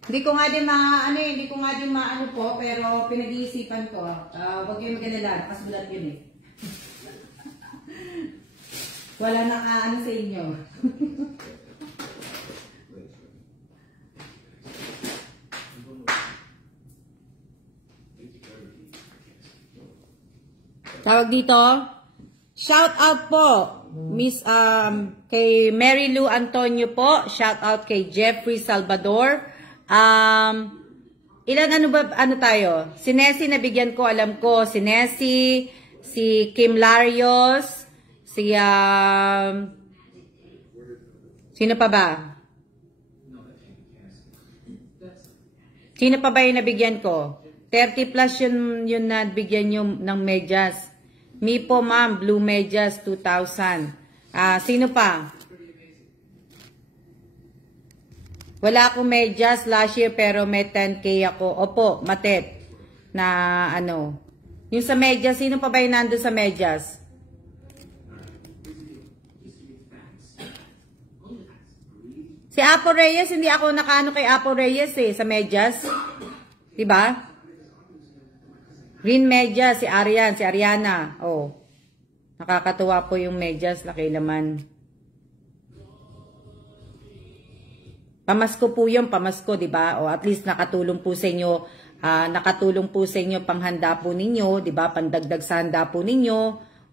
Hindi ko nga din hindi ko nga din maano po, pero pinag-iisipan ko. Huwag kayong mag-alala, nakasulat yun eh. Wala nang ano sa inyo. Tawag dito, shout out po, Miss kay Mary Lou Antonio po, shout out kay Jeffrey Salvador. Ilan ano tayo? Si Nessie nabigyan ko, alam ko, si Nessie, si Kim Larios, si sino pa ba? Sino pa ba yung nabigyan ko? 30 plus yun nabigyan nyo ng medyas. Me po, ma'am, blue medyas, 2,000. Sino pa? Wala akong medyas last year, pero may 10K ako. Opo, matet. Na ano. Yung sa medyas, sino pa ba yung nandun sa medyas? Si Apo Reyes, hindi ako nakaano kay Apo Reyes eh, sa medyas. Diba? Green medyas, si Ariana. Oh. Nakakatuwa po yung medyas, laki laman. Pamasko po yung pamasko, di ba? O at least nakatulong po sa inyo, panghanda po ninyo, di ba? Pandagdag sa handa po ninyo.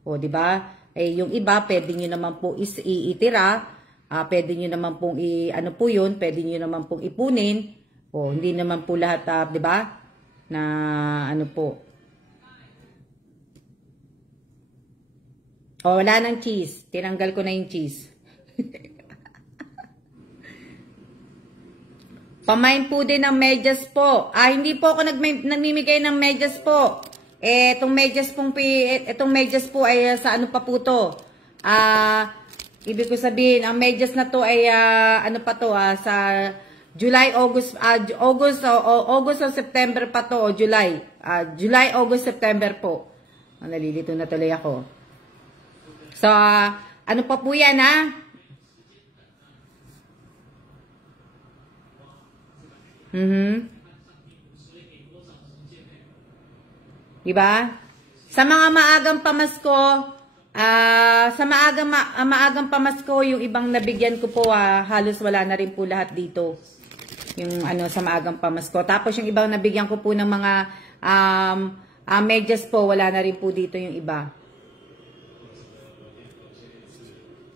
O di ba? Eh yung iba, pwede niyo naman po iitira. Pwede niyo naman pong ano po yun, pwede niyo naman pong ipunin. O hindi naman po lahat, di ba? Na ano po. O, wala ng cheese. Tinanggal ko na yung cheese. Pamain po din ng medyas po. Hindi po ako nagmimigay ng medyas po. Itong medyas po ay sa ano pa po to. Ibig ko sabihin, ang medyas na to ay ano pa to, sa July, August o September pa to, o July. July, August, September po. Nalilito na tuloy ako. So, ano pa po yan, Diba? Sa mga maagang pamasko, maagang pamasko, yung ibang nabigyan ko po, halos wala na rin po lahat dito. Yung ano, sa maagang pamasko. Tapos yung ibang nabigyan ko po ng mga medyas po, wala na rin po dito yung iba.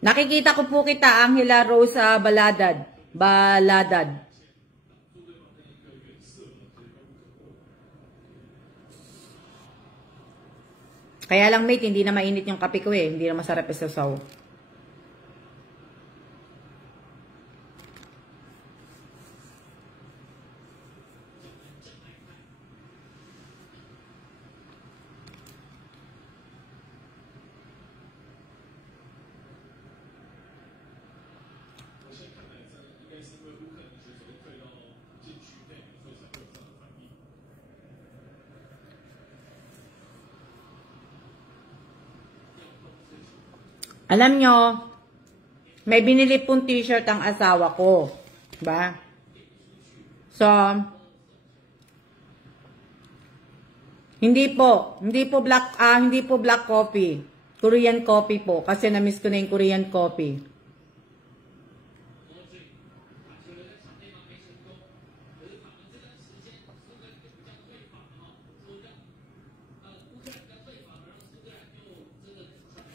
Nakikita ko po kita, Angela Rosa Baladad. Kaya lang mate, hindi na mainit yung kape ko eh. Hindi na masarap isasaw. Alam nyo, may binili pong t-shirt ang asawa ko. Diba? So, hindi po black coffee. Korean coffee po. Kasi na-miss ko na yung Korean coffee.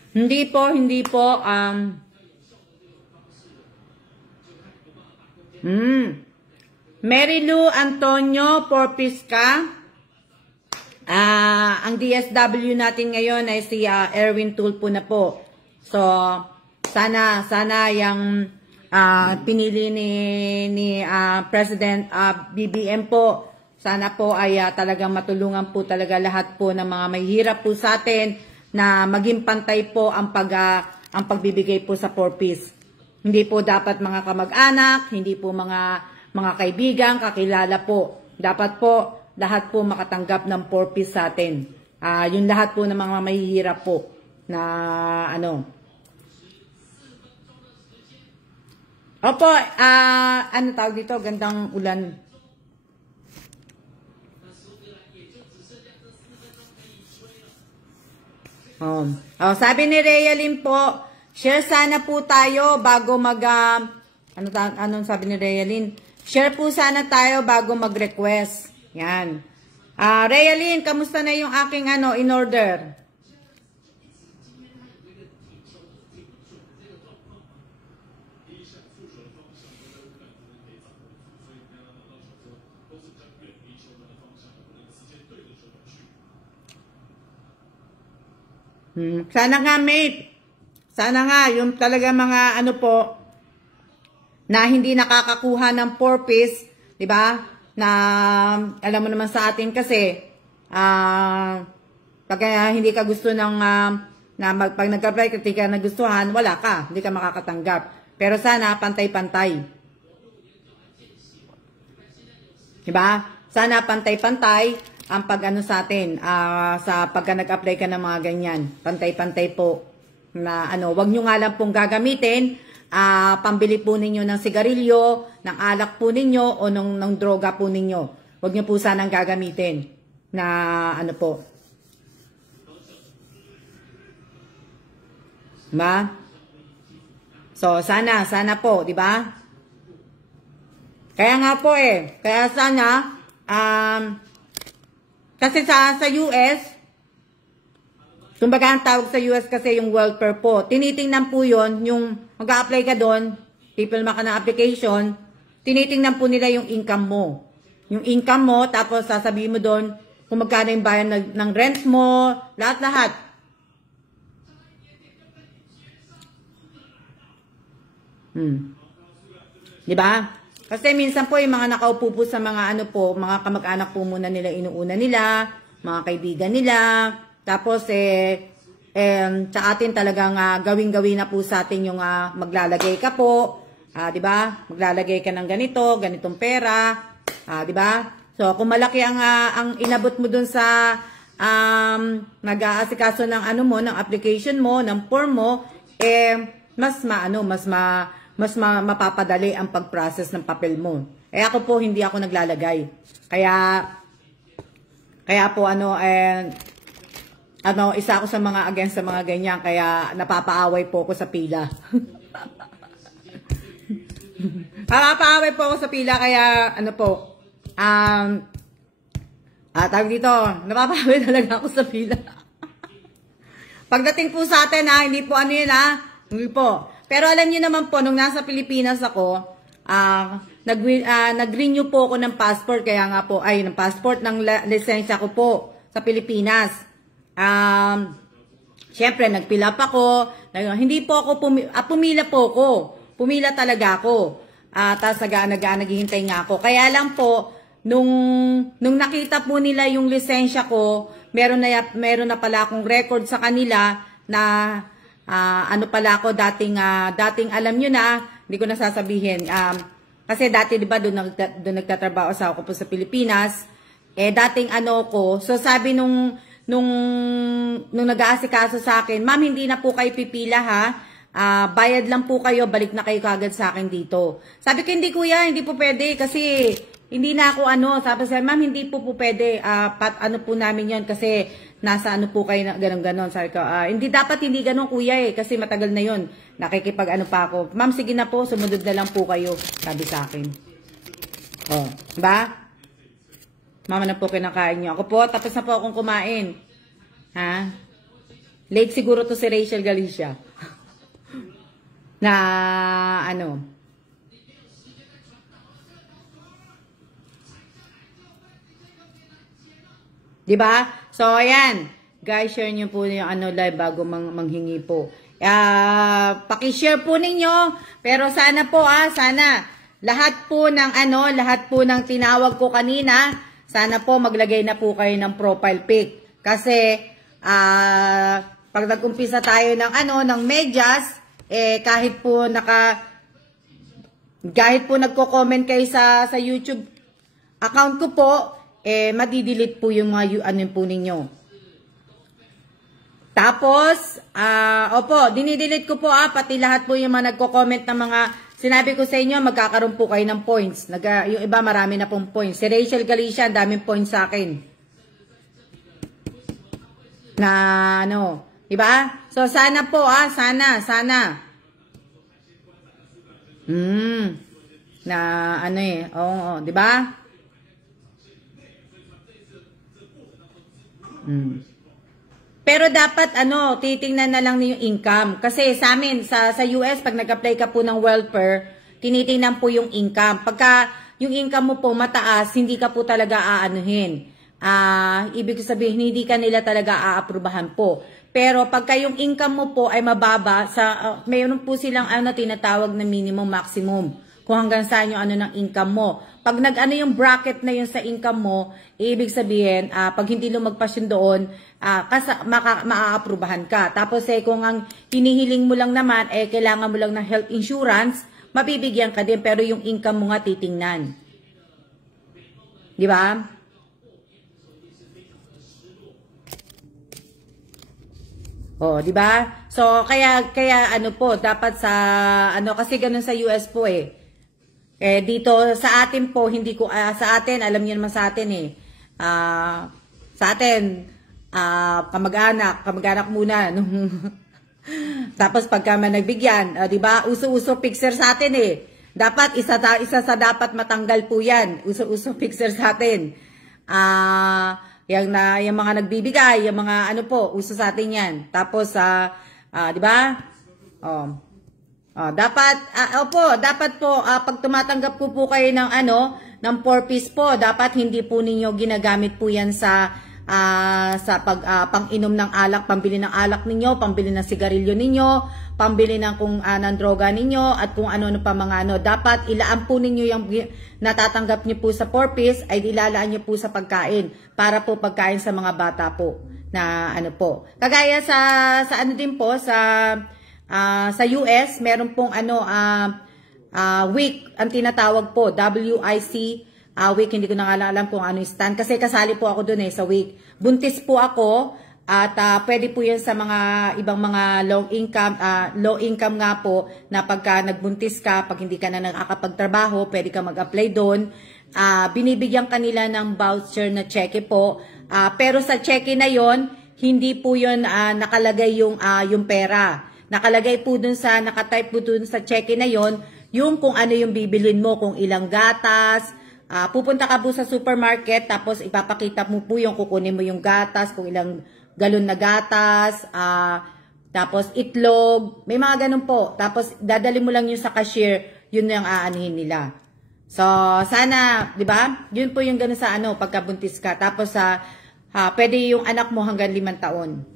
Hindi po, Mary Lou Antonio Porpisca. Ang DSW natin ngayon ay si Erwin Tulpo na po. So, sana yung pinili ni President BBM po, sana po ay talagang matulungan po talaga lahat po ng mga mahihirap po sa atin, na maging pantay po ang pagbibigay po sa 4-piece. Hindi po dapat mga kamag-anak, hindi po mga kaibigan, kakilala po. Dapat po lahat po makatanggap ng 4-piece sa atin. Yung lahat po ng mga mahihirap po na ano. Opo, ano tawag dito? Gandang ulan. Sabi ni Realin po, share sana po tayo bago mag, anong sabi ni Realin? Share po sana tayo bago mag-request. Yan. Realin, kamusta na yung aking in order? Sana nga, mate. Sana nga, yung talaga mga po, na hindi nakakakuha ng 4-piece, di ba? Na, alam mo naman sa atin kasi, pag hindi ka gusto ng, pag nag-apply ka, hindi ka nagustuhan, wala ka, hindi ka makakatanggap. Pero sana, pantay-pantay. Di ba? Sana, pantay-pantay ang pag-ano sa atin, sa pagka nag-apply ka ng mga ganyan. Pantay-pantay po. Na wag nyo nga lang pong gagamitin, pambili po ninyo ng sigarilyo, ng alak po ninyo, o ng droga po ninyo. Wag nyo po sanang gagamitin na po. Diba? So, sana po, di ba? Kaya nga po kaya sana, kasi sa US, kumbaga ang tawag sa US kasi yung welfare po. Tinitingnan po yun, yung mag-a-apply ka doon, pipilma ka ng application, tinitingnan po nila yung income mo. Yung income mo, tapos sasabihin mo doon kung magkano yung bayan ng rent mo, lahat-lahat. Diba? Kasi minsan po yung mga nakaupo po sa mga mga kamag-anak po muna nila, inuuna nila, mga kaibigan nila. Tapos sa atin talagang gawin-gawin na po sa atin yung maglalagay ka po. Di ba? Maglalagay ka ng ganitong pera. Di ba? So kung malaki ang inabot mo dun sa nag-aasikaso ng ng application mo, ng form mo, mas mapapadali ang pag-process ng papel mo. Ako po, hindi ako naglalagay. Kaya po, isa ako sa mga against sa mga ganyan, kaya napapaaway po ako sa pila. Napapaaway po ako sa pila, kaya, tawag dito, napapaaway talaga ako sa pila. Pagdating po sa atin, hindi po hindi po. Pero alam niyo naman po, nung nasa Pilipinas ako, nag-renew po ako ng passport, kaya nga po, ng passport, ng lisensya ko po sa Pilipinas. Siyempre, nag-fill up ako, hindi po ako, pumila po ako, pumila talaga ako. Tapos naghihintay nga ako. Kaya lang po, nung nakita po nila yung lisensya ko, meron na pala akong record sa kanila na, pala ako dating alam nyo na, hindi ko nasasabihin. Kasi dati, di ba, doon nagtatrabaho ako po sa Pilipinas. Dating ko. So, sabi nung nag-aasikaso sa akin, ma'am, hindi na po kayo pipila ha. Bayad lang po kayo, balik na kayo kagad sa akin dito. Sabi ko, hindi kuya, hindi po pwede kasi hindi na ako Sabi ko, ma'am, hindi po pwede. Po namin yon kasi nasa po kayo na ganon. Sabi ko, hindi ganon kuya kasi matagal na yon. Nakikipag pa ako. Ma'am, sige na po, sumunod na lang po kayo. Sabi sa akin. Diba? Mama na po kinakain nyo. Ako po, tapos na po akong kumain. Ha? Late siguro to si Rachel Galicia. Na, diba? So, ayan. Guys, share nyo po yung live bago manghingi po. Paki-share po ninyo. Pero sana po, sana. Lahat po ng tinawag ko kanina, sana po maglagay na po kayo ng profile pic. Kasi, pag nag-umpisa tayo ng medyas, kahit po nagko-comment kayo sa YouTube account ko po, madidelete po yung mga po ninyo. Tapos, dinidelete ko po pati lahat po yung mga nagko-comment ng mga sinabi ko sa inyo, magkakaroon po kayo ng points. Yung iba marami na pong points. Si Rachel Galicia, daming points sa akin. Na Diba? So, sana po, sana. Na, ano oo, diba? Pero dapat, titingnan na lang yung income. Kasi sa amin, sa US, pag nag-apply ka po ng welfare, tinitingnan po yung income. Pagka yung income mo po mataas, hindi ka po talaga aanuhin. Ibig sabihin, hindi ka nila talaga aaprubahan po. Pero pagka yung income mo po ay mababa, mayroon po silang tinatawag na minimum, maximum. Kung hanggang saan yung ng income mo. Pag yung bracket na yun sa income mo, ibig sabihin, pag hindi lumagpas yun doon, maaaprubahan ka. Tapos kung ang hinihiling mo lang naman, kailangan mo lang ng health insurance, mabibigyan ka din, pero yung income mo nga titingnan. Di ba? Di ba? So, kaya dapat sa, kasi ganun sa US po dito sa atin po, hindi ko, sa atin, alam niyo naman sa atin sa atin, kamag-anak muna, tapos pagka man nagbigyan, di ba, uso-uso fixer sa atin dapat, isa sa dapat matanggal po yan, uso-uso fixer sa atin, yung mga nagbibigay, yung mga uso sa atin yan, tapos, di ba, dapat po, pag tumatanggap po kayo ng ng 4-piece po, dapat hindi po ninyo ginagamit po yan sa pang-inom ng alak, pambili ng alak ninyo, pambili ng sigarilyo ninyo, pambili ng ng droga ninyo, at kung ano pa mga dapat ilaan po ninyo yung natatanggap niyo po sa 4-piece, ay ilalaan niyo po sa pagkain, para po pagkain sa mga bata po, na po. Kagaya sa din po, sa US, meron pong week, ang tinatawag po, WIC week, hindi ko na alam kung ano yung stand, kasi kasali po ako dun sa week. Buntis po ako, at pwede po yun sa mga ibang mga low income nga po, na pagka nagbuntis ka, pag hindi ka na nakakapagtrabaho, pwede ka mag-apply doon. Binibigyan kanila ng voucher na cheque po, pero sa cheque na yon, hindi po yun nakalagay yung pera. Nakalagay po dun nakatype po dun sa cheque na yon, yung kung ano yung bibilin mo, kung ilang gatas, pupunta ka po sa supermarket, tapos ipapakita mo po yung kukunin mo yung gatas, kung ilang galon na gatas, tapos itlog, may mga ganun po. Tapos dadali mo lang yun sa cashier, yun yung aanihin nila. So, sana, di ba? Yun po yung ganun sa pagkabuntis ka. Tapos, pwede yung anak mo hanggang 5 taon.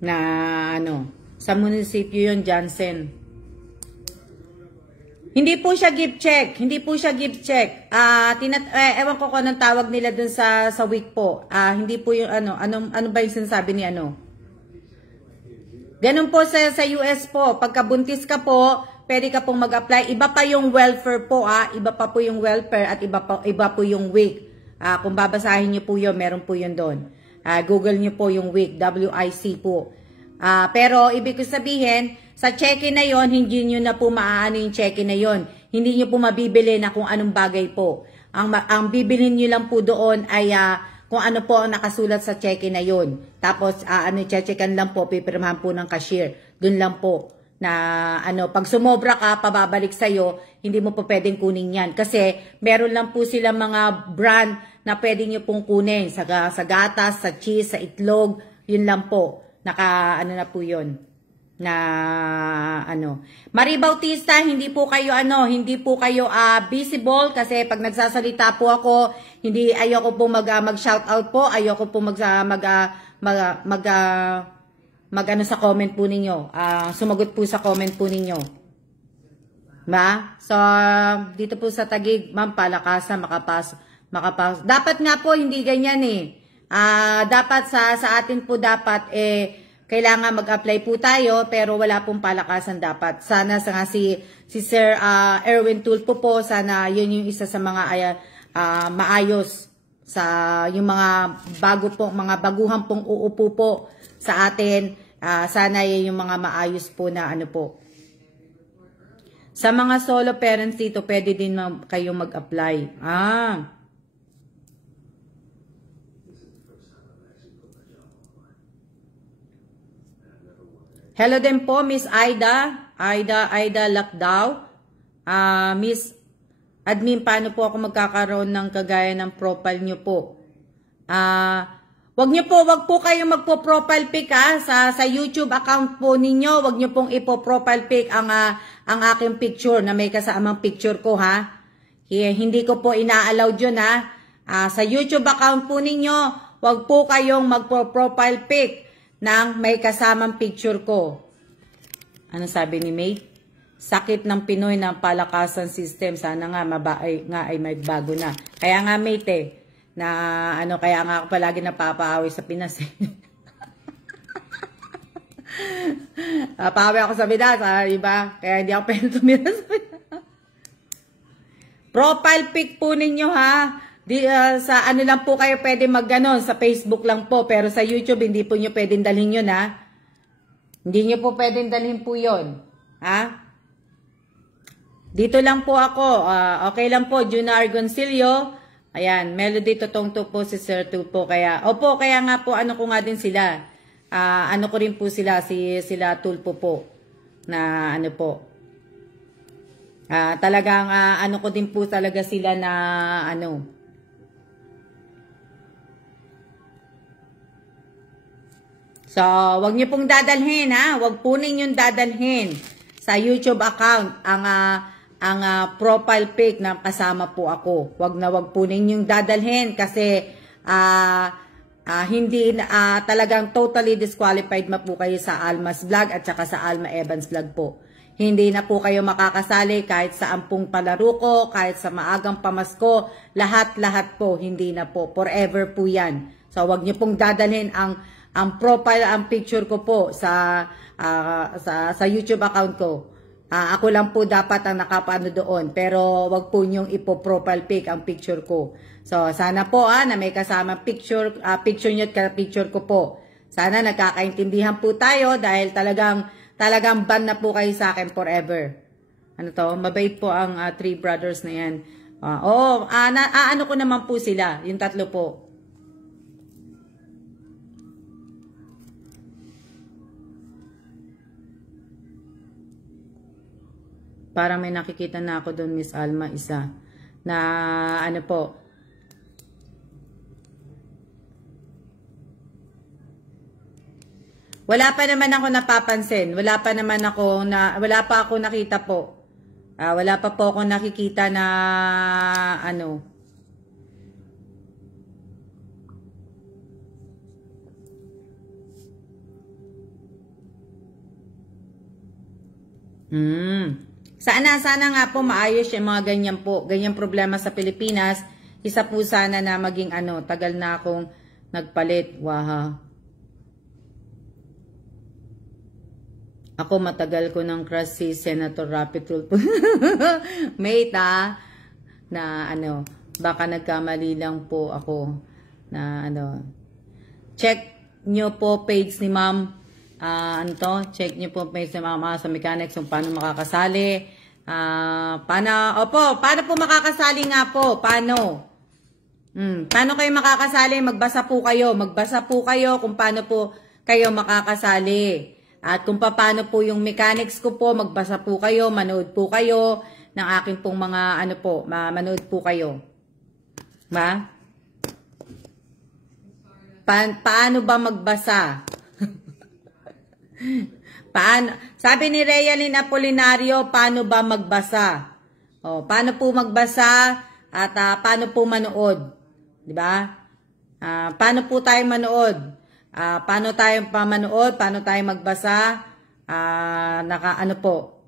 Na sa munisipyo yun, Jansen. Hindi po siya gift check. Ewan ko kung anong tawag nila dun sa week po. Hindi po yung ano ba yung sinasabi ni Ganun po sa US po. Pagkabuntis ka po, pwede ka pong mag-apply. Iba pa yung welfare po, Iba pa po yung welfare at iba po yung week. Kung babasahin niyo po yun, meron po yun doon. Google niyo po yung week, WIC po. Pero ibig ko sabihin, sa cheque na yon, hindi nyo na po maaano yung cheque na yon. Hindi nyo po mabibili na kung anong bagay po. Ang bibilhin nyo lang po doon ay kung ano po ang nakasulat sa cheque na yon. Tapos checkan lang po, pipirmahan po ng cashier. Doon lang po na pag sumobra ka, pababalik sa'yo, hindi mo po pwedeng kunin yan. Kasi meron lang po silang mga brand na pwede nyo pong kunin. Sa gatas, sa cheese, sa itlog, yun lang po. Na po yun. Marie Bautista, hindi po kayo visible, kasi pag nagsasalita po ako, ayoko po mag-shout out po, ayoko po sa comment po ninyo. Sumagot po sa comment po ninyo. So, dito po sa Taguig, ma'am, palakasan, makapas. Dapat nga po, hindi ganyan dapat sa atin po dapat, kailangan mag-apply po tayo, pero wala pong palakasan dapat. Sana si Sir Erwin Tulfo po, sana yun yung isa sa mga maayos sa yung mga mga baguhan pong uupo po sa atin. Sana yun yung mga maayos po na po. Sa mga solo parents dito, pwede din kayong mag-apply. Hello din po, Miss Aida. Aida Lakdaw. Miss Admin, paano po ako magkakaroon ng kagaya ng profile nyo po? Wag po kayo magpo-profile pic sa YouTube account po ninyo. Wag nyo pong ipo-profile pic ang aking picture na may kasamang picture ko ha. Hindi ko po ina-allowed yun ha. Sa YouTube account po ninyo, wag po kayong magpo-profile pic ng may kasamang picture ko. Ano sabi ni Mate? Sakit ng Pinoy ng palakasan system. Sana nga ay may bago na. Kaya nga Mate kaya nga ako palagi napapaaway sa Pinas. Napaaway ako sa Pinas, diba? Kaya hindi ako pwede tumira sa Pinas. Profile pic po ninyo ha. Sa ano lang po kayo pwede magganon, sa Facebook lang po, pero sa YouTube hindi po nyo pwedeng dalhin yun ha. Hindi nyo po pwedeng dalhin po yun. Ha? Dito lang po ako. Okay lang po, Juna Argoncillo. Ayan, Melody Totongto po si Sir Tu po. Kaya nga po, ano ko nga din sila. Ano ko rin po sila, sila Tulpo po. Na ano po. Talagang ano ko din po talaga sila na ano. So, wag niyo pong dadalhin ha. Wag po ninyong dadalhin sa YouTube account ang profile pic na kasama po ako. Wag po ninyong dadalhin kasi hindi talagang totally disqualified po kayo sa Alma's Vlog at saka sa Alma Evans Vlog po. Hindi na po kayo makakasali kahit sa ampung palaro ko, kahit sa maagang pamasko, lahat po, hindi na po. Forever po yan. So, wag niyo pong dadalhin ang profile, ang picture ko po sa YouTube account ko. Ako lang po dapat ang nakapaano doon. Pero wag po niyong ipo-profile pic ang picture ko. So, sana po na may kasama picture nyo at picture ko po. Sana nagkakaintindihan po tayo dahil talagang ban na po kayo sa akin forever. Ano to? Mabait po ang three brothers na yan. Ano ko naman po sila, yung tatlo po. Parang may nakikita na ako doon, Miss Alma, isa. Na ano po. Wala pa naman ako napapansin. Wala pa ako nakita po. Wala pa po ako nakikita na ano. Sana nga po maayos yung mga ganyan po. Ganyang problema sa Pilipinas. Isa po sana na maging ano, tagal na akong nagpalit. Waha. Ako matagal ko ng crush si Senator Rapi Tulfo. Mate na ano, baka nagkamali lang po ako na ano. Check nyo po page ni Ma'am. Check nyo po page ni Ma'am sa mechanics kung paano makakasali. Paano po makakasali nga po? Paano kayo makakasali? Magbasa po kayo kung paano po kayo makakasali. At kung paano po yung mechanics ko po, magbasa po kayo, manood po kayo ng aking pong mga ano po, manood po kayo. Ba? Paano ba magbasa? Sabi ni Realin Apolinario, paano ba magbasa? Paano po magbasa at paano po manood? 'Di ba? Paano po tayo manood? Paano tayo manood? Paano tayo magbasa? Ano po?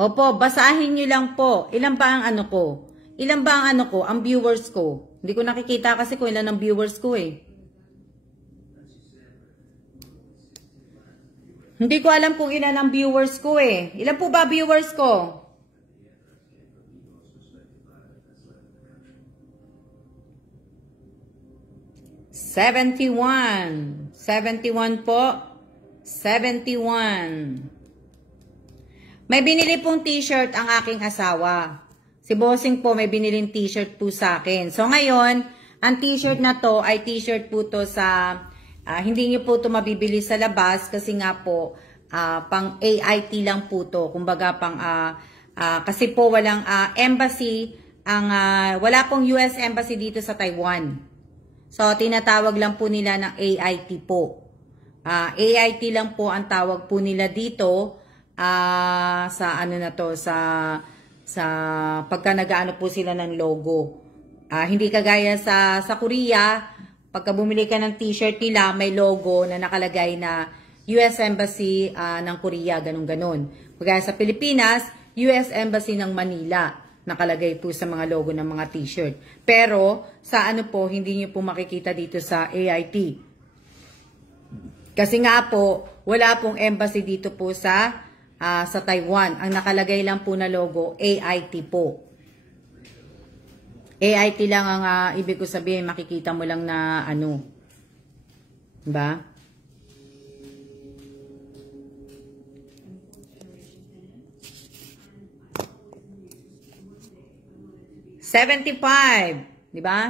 Opo, basahin nyo lang po. Ilan ba ang ano ko? Ilan ba ang ano ko? Ang viewers ko. Hindi ko nakikita kasi kung ilan ang viewers ko eh. Hindi ko alam kung ilan ang viewers ko eh. Ilan po ba viewers ko? 71. 71 po. 71. May binili pong t-shirt ang aking asawa. Si Bossing po may biniling t-shirt po sa akin. So ngayon, ang t-shirt na to ay t-shirt po to sa, hindi nyo po to mabibili sa labas kasi nga po, pang AIT lang po to. Kumbaga pang, kasi po walang embassy, wala pong US Embassy dito sa Taiwan. So tinatawag lang po nila ng AIT po. AIT lang po ang tawag po nila dito sa ano na to, sa pagka nag-aano po sila ng logo. Hindi kagaya sa Korea, pagka bumili ka ng t-shirt nila, may logo na nakalagay na US Embassy ng Korea, ganun-ganun. Kagaya sa Pilipinas, US Embassy ng Manila, nakalagay po sa mga logo ng mga t-shirt. Pero, sa ano po, hindi nyo po makikita dito sa AIT. Kasi nga po, wala pong embassy dito po sa Taiwan. Ang nakalagay lang po na logo, AIT po. AIT lang ang ibig ko sabihin, makikita mo lang na ano. Diba? $75, diba?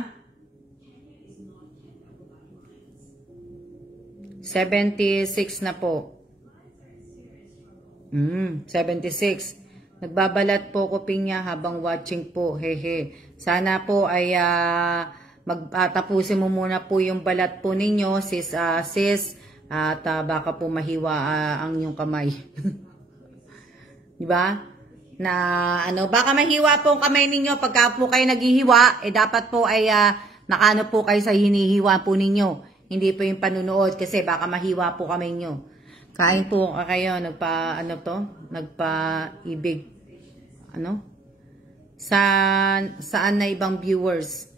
76 na po. 76. Nagbabalat po ko pinya habang watching po. Hehe. Sana po ay tapusin mo muna po yung balat po ninyo, sis. At baka po mahiwa ang inyong kamay. Diba? Na ano, baka mahiwa po ang kamay ninyo pagka po kayo naghihiwa, dapat po ay nakaano po kayo sa hinihiwa po ninyo. Hindi po yung panunood kasi baka mahiwa po kamay nyo. Kain po kayo, nagpa-ibig. Ano? Saan na ibang viewers?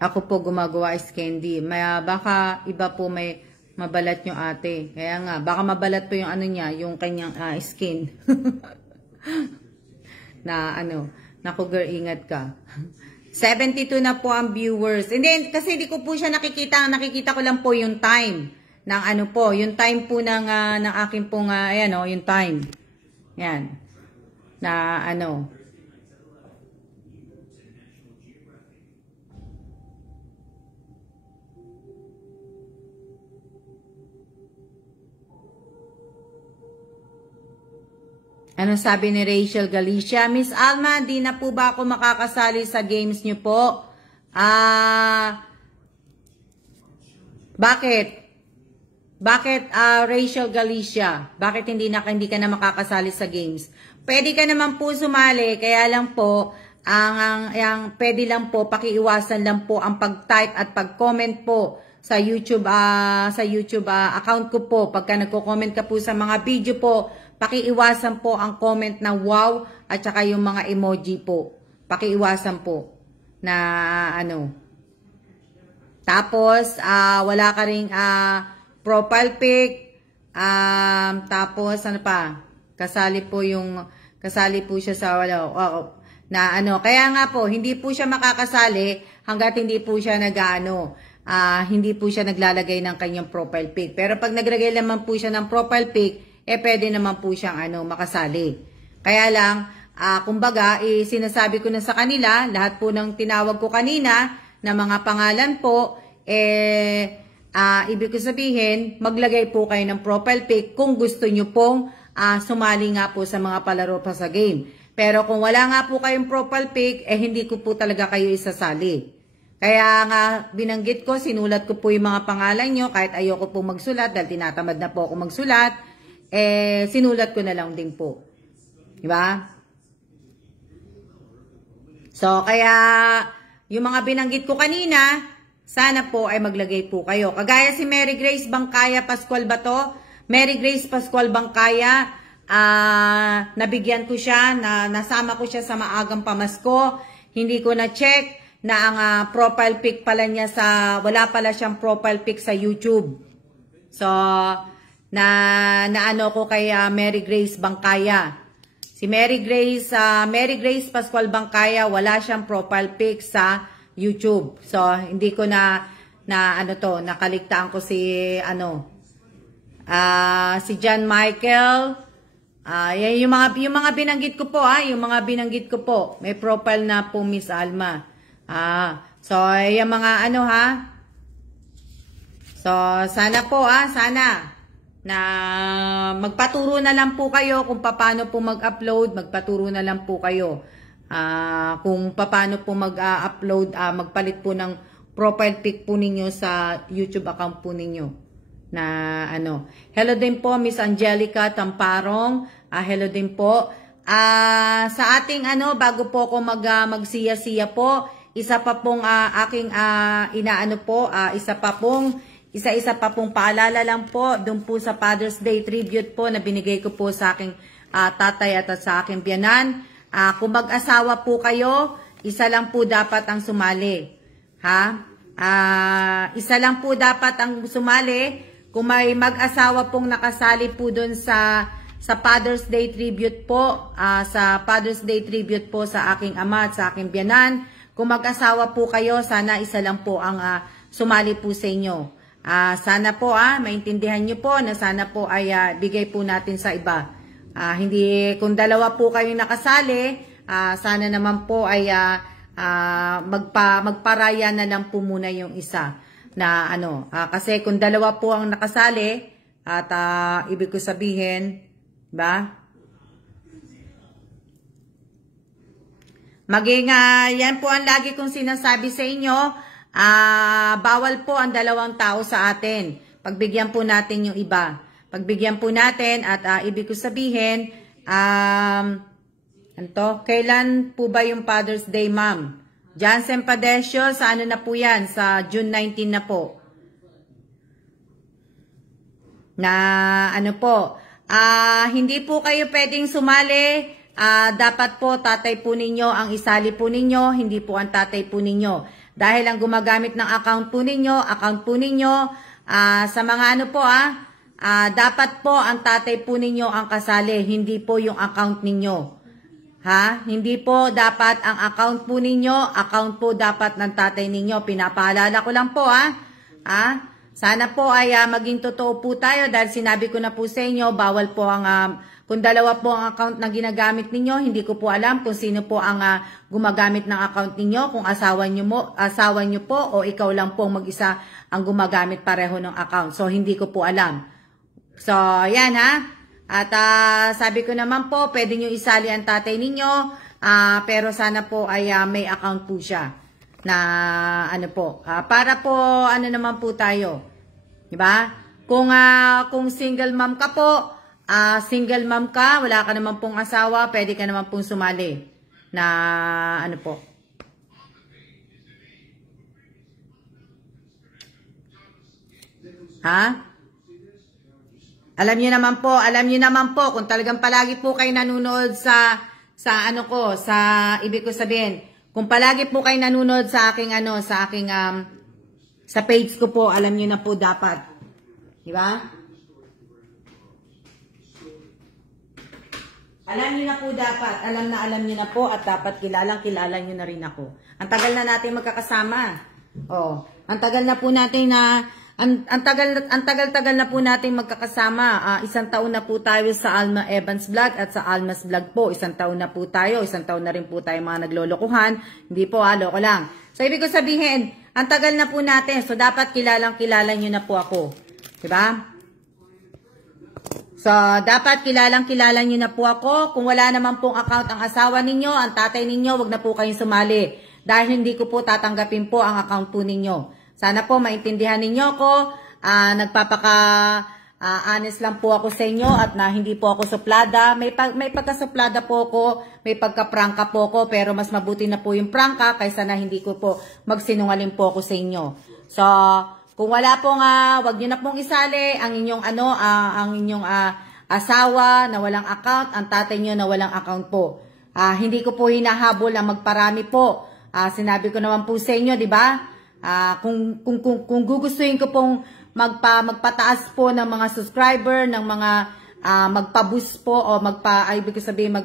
Ako po gumagawa is candy. Baka iba po may mabalat yung ate. Kaya nga, baka mabalat po yung ano niya, yung kanyang skin. Na ano, naku girl, ingat ka. 72 na po ang viewers. Hindi, kasi hindi ko po siya nakikita. Nakikita ko lang po yung time ng ano po, yung time po ng aking pong, ayan o, yung time. Yan. Na ano. Ano sabi ni Rachel Galicia? Miss Alma, di na po ba ako makakasali sa games niyo po? Bakit? Bakit Rachel Galicia? Bakit hindi ka na makakasali sa games? Pwede ka naman po sumali, kaya lang po, ang pwede lang po, pakiiwasan lang po ang pag-type at pag-comment po sa YouTube account ko po. Pagka nagko-comment ka po sa mga video po, pakiiwasan po ang comment na wow at saka yung mga emoji po. Pakiiwasan po na ano. Tapos, wala ka ring profile pic. Tapos, ano pa? Kasali po siya sa na ano. Kaya nga po, hindi po siya makakasali hanggat hindi po siya hindi po siya naglalagay ng kanyang profile pic. Pero pag naglagay naman po siya ng profile pic, pwede naman po siyang makasali. Kaya lang, kumbaga, sinasabi ko na sa kanila, lahat po ng tinawag ko kanina, na mga pangalan po, ibig ko sabihin, maglagay po kayo ng profile pic kung gusto nyo pong sumali nga po sa mga palaro pa sa game. Pero kung wala nga po kayong profile pic, hindi ko po talaga kayo isasali. Kaya nga, binanggit ko, sinulat ko po yung mga pangalan nyo, kahit ayoko po magsulat, dahil tinatamad na po ako magsulat, sinulat ko na lang din po. Diba? So, kaya, yung mga binanggit ko kanina, sana po ay maglagay po kayo. Kagaya si Mary Grace Bangkaya Pascual ba to? Mary Grace Pascual Bangkaya, nabigyan ko siya, nasama ko siya sa maagang pamasko. Hindi ko na-check na ang profile pic pala niya wala pala siyang profile pic sa YouTube. So, na ano ko kay Mary Grace Bangkaya. Si Mary Grace Pascual Bangkaya, wala siyang profile pic sa YouTube. So, hindi ko nakaligtaan ko si Si John Michael. Yan yung mga binanggit ko po, yung mga binanggit ko po. May profile na po, Miss Alma. So, yung mga ano, So, sana po, sana na magpaturo na lang po kayo kung paano po mag-upload, magpaturo na lang po kayo. Kung paano po mag-upload, magpalit po ng profile pic po ninyo sa YouTube account po ninyo. Na ano. Hello din po, Miss Angelica Tamparong. Hello din po. Sa ating ano, bago po ako magsiya-siya po, isa pa pong aking inaano po, isa pa pong paalala lang po, dun po sa Father's Day tribute po na binigay ko po sa aking tatay at sa aking biyanan. Kung mag-asawa po kayo, isa lang po dapat ang sumali. Isa lang po dapat ang sumali. Kung may mag-asawa pong nakasali po dun sa Father's Day tribute po, sa Father's Day tribute po sa aking ama at sa aking biyanan, kung mag-asawa po kayo, sana isa lang po ang sumali po sa inyo. Sana po maintindihan nyo po na sana po ay bigay po natin sa iba. Hindi, kung dalawa po kayong nakasali, sana naman po ay magparaya na lang po muna yung isa. Na ano, kasi kung dalawa po ang nakasali, at ibig ko sabihin, ba? Maging, yan po ang lagi kong sinasabi sa inyo, bawal po ang dalawang tao sa atin. Pagbigyan po natin yung iba. Pagbigyan po natin at ibig ko sabihin, kailan po ba yung Father's Day, ma'am? Jansen Padesio, sa ano na po yan? Sa June 19 na po. Na ano po, hindi po kayo pwedeng sumali. Dapat po tatay po ninyo ang isali po ninyo, hindi po ang tatay po ninyo. Dahil ang gumagamit ng account po ninyo, sa mga ano po dapat po ang tatay po ninyo ang kasali, hindi po yung account ninyo. Hindi po dapat ang account po ninyo, account po dapat ng tatay ninyo. Pinapaalala ko lang po sana po ay maging totoo po tayo dahil sinabi ko na po sa inyo, bawal po ang kung dalawa po ang account na ginagamit ninyo, hindi ko po alam kung sino po ang gumagamit ng account ninyo, kung asawa nyo po o ikaw lang po mag-isa ang gumagamit pareho ng account. So, hindi ko po alam. So, yan At sabi ko naman po, pwede nyo isali ang tatay ninyo, pero sana po ay may account po siya. Na ano po, para po ano naman po tayo. Diba? Kung single mom ka po, single mom ka, wala ka naman pong asawa, pwede ka naman pong sumali na ano po. Alam niyo naman po kung talagang palagi po kayo nanonood sa ano ko, sa ibig ko sabihin, kung palagi po kayo nanonood sa aking sa page ko po, alam niyo na po dapat. Di ba? Alam niyo na po dapat, alam niyo na po at dapat kilala niyo na rin ako. Ang tagal na natin magkakasama. Ang tagal na po natin ang tagal na po natin magkakasama. 1 taon na po tayo sa Alma Evans Vlog at sa Alma's Vlog po. 1 taon na po tayo. 1 taon na rin po tayo mga naglolokohan. Hindi po, loko lang. So, ibig ko sabihin, ang tagal na po natin. So, dapat kilala nyo na po ako. Diba? So, dapat kilala nyo na po ako. Kung wala naman pong account ang asawa ninyo, ang tatay ninyo, wag na po kayong sumali. Dahil hindi ko po tatanggapin po ang account po ninyo. Sana po maintindihan ninyo ko. Honest lang po ako sa inyo at na hindi po ako suplada. May pagka-suplada po ako, may pagka-prangka po ako, pero mas mabuti na po yung prangka kaysa na hindi ko po magsinungaling po ako sa inyo. So, kung wala pong, wag nyo na pong isali ang inyong asawa na walang account, ang tatay nyo na walang account po. Hindi ko po hinahabol na magparami po. Sinabi ko naman po sa inyo, di ba? Kung gugustuhin ko pong magpataas po ng mga subscriber, ng mga magpa-boost po o ibig sabihin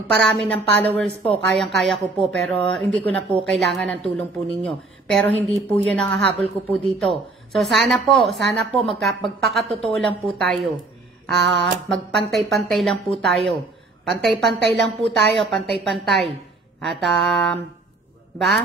magparami ng followers po, kayang-kaya ko po, pero hindi ko na po kailangan ng tulong po ninyo. Pero hindi po yun ang habol ko po dito. So sana po, magpakatotoo lang po tayo. Magpantay-pantay lang po tayo. Pantay-pantay lang po tayo, pantay-pantay. At, ba?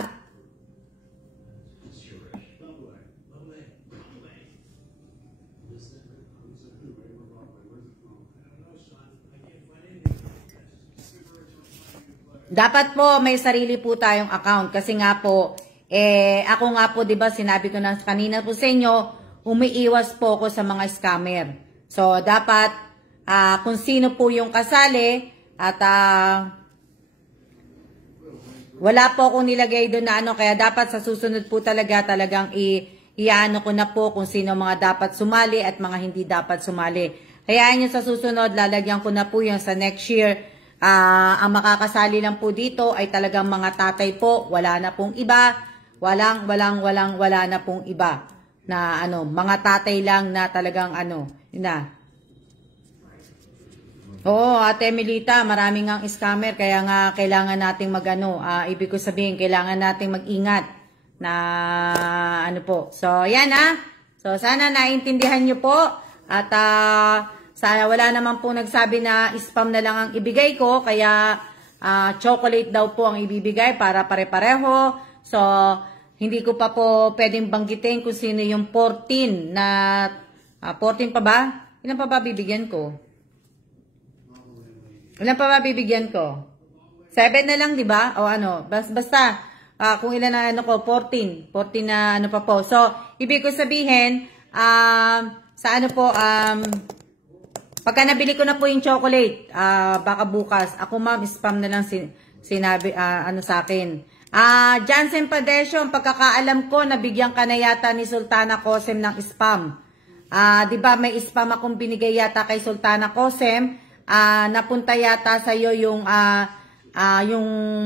Dapat po may sarili po tayong account kasi nga po ako nga po 'di ba sinabi ko na kanina po sa inyo, umiiwas po ako sa mga scammer. So dapat kung sino po yung kasali at wala po akong nilagay doon na ano, kaya dapat sa susunod po talagang iano ko na po kung sino mga dapat sumali at mga hindi dapat sumali. Kaya yun sa susunod lalagyan ko na po yung sa next year. Ang makakasali lang po dito ay talagang mga tatay po, wala na pong iba, wala na pong iba na ano, mga tatay lang na talagang ano, yun na. Oo, Ate Melita, maraming ang scammer, kaya nga kailangan nating magano, ibig ko sabihin, kailangan nating mag-ingat na ano po. So, yan So, sana naintindihan nyo po at sana wala naman po nagsabi na spam na lang ang ibigay ko, kaya chocolate daw po ang ibibigay para pare-pareho. So, hindi ko pa po pwedeng banggitin kung sino yung 14 na, 14 pa ba? Ilan pa ba bibigyan ko? Ilan pa ba bibigyan ko? 7 na lang, di ba? O ano, basta, kung ilan na ano ko, 14 na ano pa po. So, ibig ko sabihin, sa ano po, pagka nabili ko na po yung chocolate, baka bukas, ako ma'am, spam na lang sinabi, ano sa akin. Jansen Padesyo, pagkakaalam ko, nabigyan ka na yata ni Sultana Cosem ng spam. Di ba may spam akong binigay yata kay Sultana Cosem, napunta yata sa iyo yung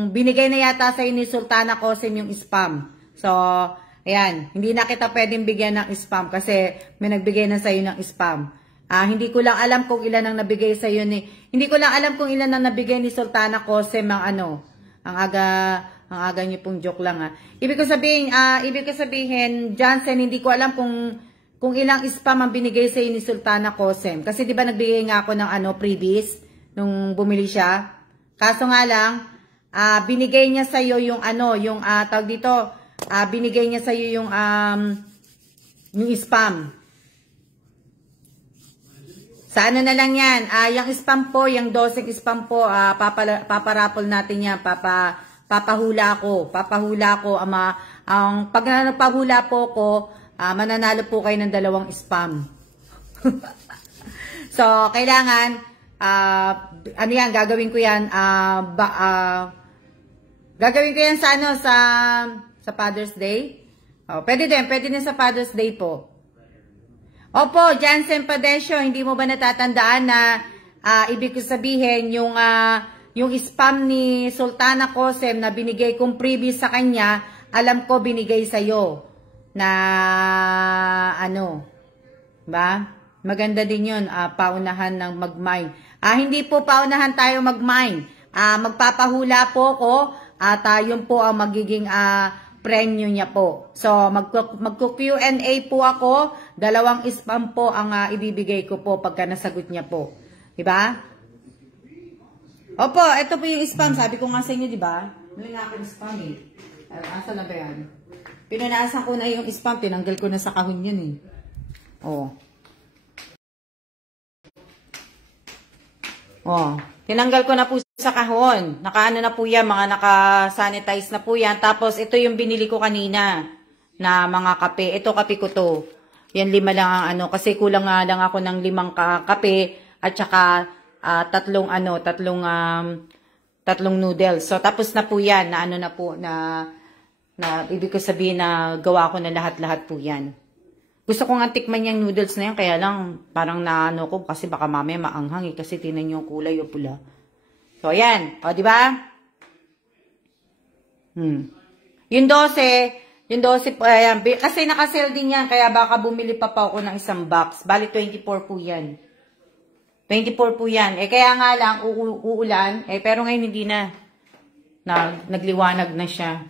binigay na yata sa iyo ni Sultana Cosem yung spam. So, ayan, hindi na kita pwedeng bigyan ng spam kasi may nagbigay na sa iyo ng spam. Hindi ko lang alam kung ilan ang nabigay sa iyo hindi ko lang alam kung ilan ang nabigay ni Sultana Cosem ang ano, ang aga niyo pong joke lang Ibig ko sabihin, Johnson, hindi ko alam kung ilang spam ang binigay sa iyo ni Sultana Cosem. Kasi 'di ba nagbigay nga ako ng ano previous nung bumili siya. Kaso nga lang, binigay niya sa iyo yung ano, yung tawag dito, binigay niya sa iyo yung spam. Sa ano na lang yan, yung spam po, yung 12 spam po, paparapol natin yan, papahula ko, pag nagpahula po ko, mananalo po kayo ng 2 spam. So, kailangan, ano yan, gagawin ko yan, gagawin ko yan sa ano, sa Father's Day. Pwede din sa Father's Day po. Opo, Jansen Padesyo, hindi mo ba natatandaan na ibig ko sabihin yung spam ni Sultana Cosem na binigay kong previous sa kanya, alam ko binigay sa'yo na ano, ba? Maganda din yun, paunahan ng mag-mine. Hindi po paunahan tayo mag-mine. Magpapahula po ko at yun po ang magiging premyo niya po. So, magko-Q&A po ako. 2 spam po ang ibibigay ko po pagka nasagot niya po. Diba? Opo, ito po yung spam. Sabi ko nga sa inyo, diba? Mali nga ako yung spam eh. Asa na ba yan? Pinanaasan ko na yung spam. Tinanggal ko na sa kahon yun eh. Tinanggal ko na po sa kahon. Nakaano na po yan, mga naka-sanitize na po yan. Tapos ito yung binili ko kanina na mga kape. Ito kape ko to. Yan 5 lang ang ano. Kasi kulang nga lang ako ng 5 kape at saka 3 noodles. So tapos na po yan na ano na po na ibig ko sabihin na gawa ko na lahat-lahat po yan. Gusto ko nga tikman yung noodles na yan, kaya lang parang naano ko kasi baka mamaya maanghang kasi tinan nyo yung kulay o pula. So, ayan. O, di ba? Yung 12 po, ayan. Kasi nakasale din yan, kaya baka bumili pa ako ng 1 box. Bali, 24 po yan. 24 po yan. Eh, kaya nga lang, uulan. Eh, pero ngayon hindi na. Nagliwanag na siya.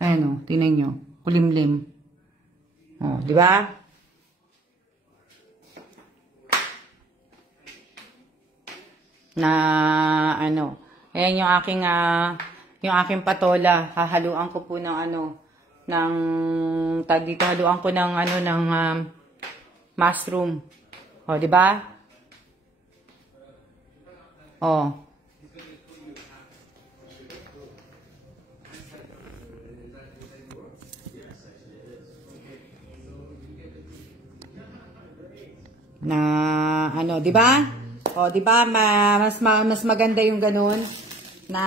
Ayan o, tingnan nyo. Kulimlim. O, di ba? Na, ano, ayan yung aking patola. Hahaluan ko po ng dito, haluan ko ng mushroom. O, di ba? Oh. Na di ba? Oh, 'di ba? Mas maganda yung ganun na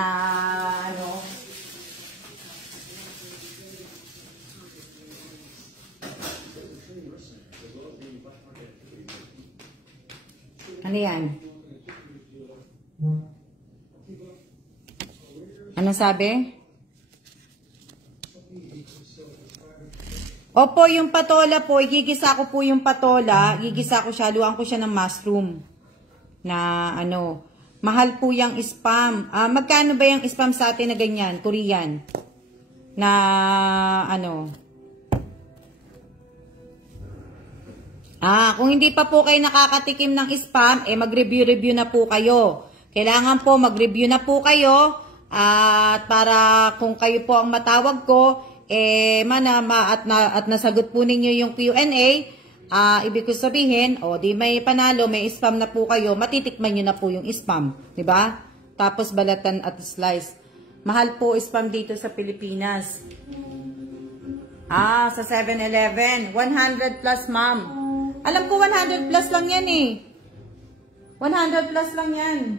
Ano yan? Ano sabi? Opo, yung patola po, igigisa ko po yung patola, igigisa ko siya, haluan ko siya ng mushroom. Na mahal po yung spam. Magkano ba yung spam sa atin na ganyan, Korean? Na kung hindi pa po kayo nakakatikim ng spam, mag-review na po kayo. Kailangan po mag-review na po kayo at para kung kayo po ang matawag ko, at nasagot po ninyo yung Q&A, ibig ko sabihin, di may panalo, may spam na po kayo, matitikman nyo na po yung spam. Diba? Tapos balatan at slice. Mahal po spam dito sa Pilipinas. Sa 7-Eleven. 100 plus, ma'am. Alam ko 100 plus lang yan eh. 100 plus lang yan.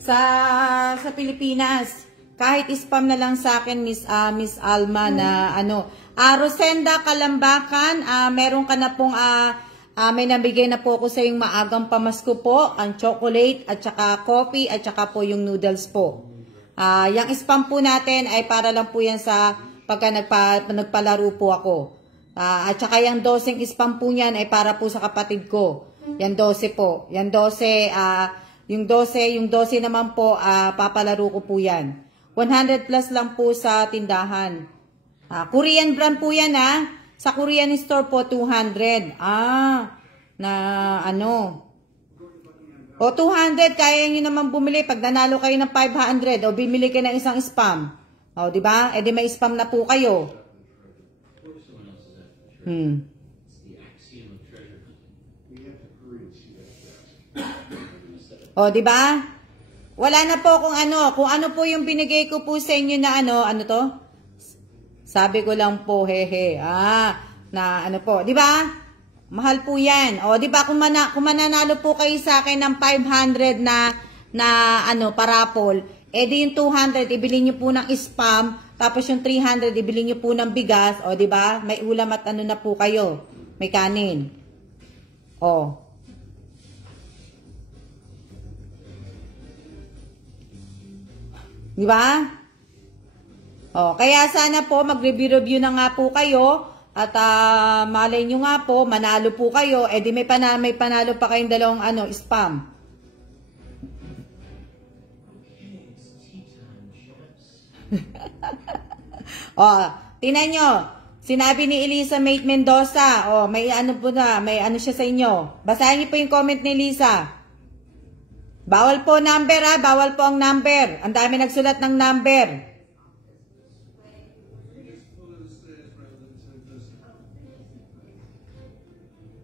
Sa Pilipinas. Kahit spam na lang sa akin, Miss Alma, na Rosenda Kalambakan, meron ka na pong, may nabigay na po ako sa yung maagang pamasko po, ang chocolate, at saka coffee, at saka po yung noodles po. Yung spam po natin ay para lang po yan sa pagka nagpalaro po ako. At saka yung 12 spam po niyan ay para po sa kapatid ko. Yan 12 po. Yan 12, yung 12 naman po, papalaro ko po yan. 100 plus lang po sa tindahan. Korean brand po yan Sa Korean store po, 200. O 200, kaya nyo naman bumili. Pag nanalo kayo ng 500, o bimili kayo ng isang spam. O, diba? E di may spam na po kayo. O, diba? Wala na po kung ano po yung binigay ko po sa inyo na ano to? Sabi ko lang po, hehe. Po, 'di ba? Mahal po 'yan. O, 'di ba kung mananalo po kayo sa akin ng 500 na parapol, di yung 200 ibili niyo po ng spam, tapos yung 300 ibili niyo po ng bigas, o 'di ba? May ulam at na po kayo. May kanin. O. Di ba? Kaya sana po mag-review na nga po kayo at malay nyo nga po, manalo po kayo, di may panalo pa kayong dalawang spam. Tingnan nyo, sinabi ni Elisa Mate Mendoza, may may siya sa inyo. Basahin niyo po yung comment ni Elisa. Bawal po number bawal po ang number. Ang dami nagsulat ng number.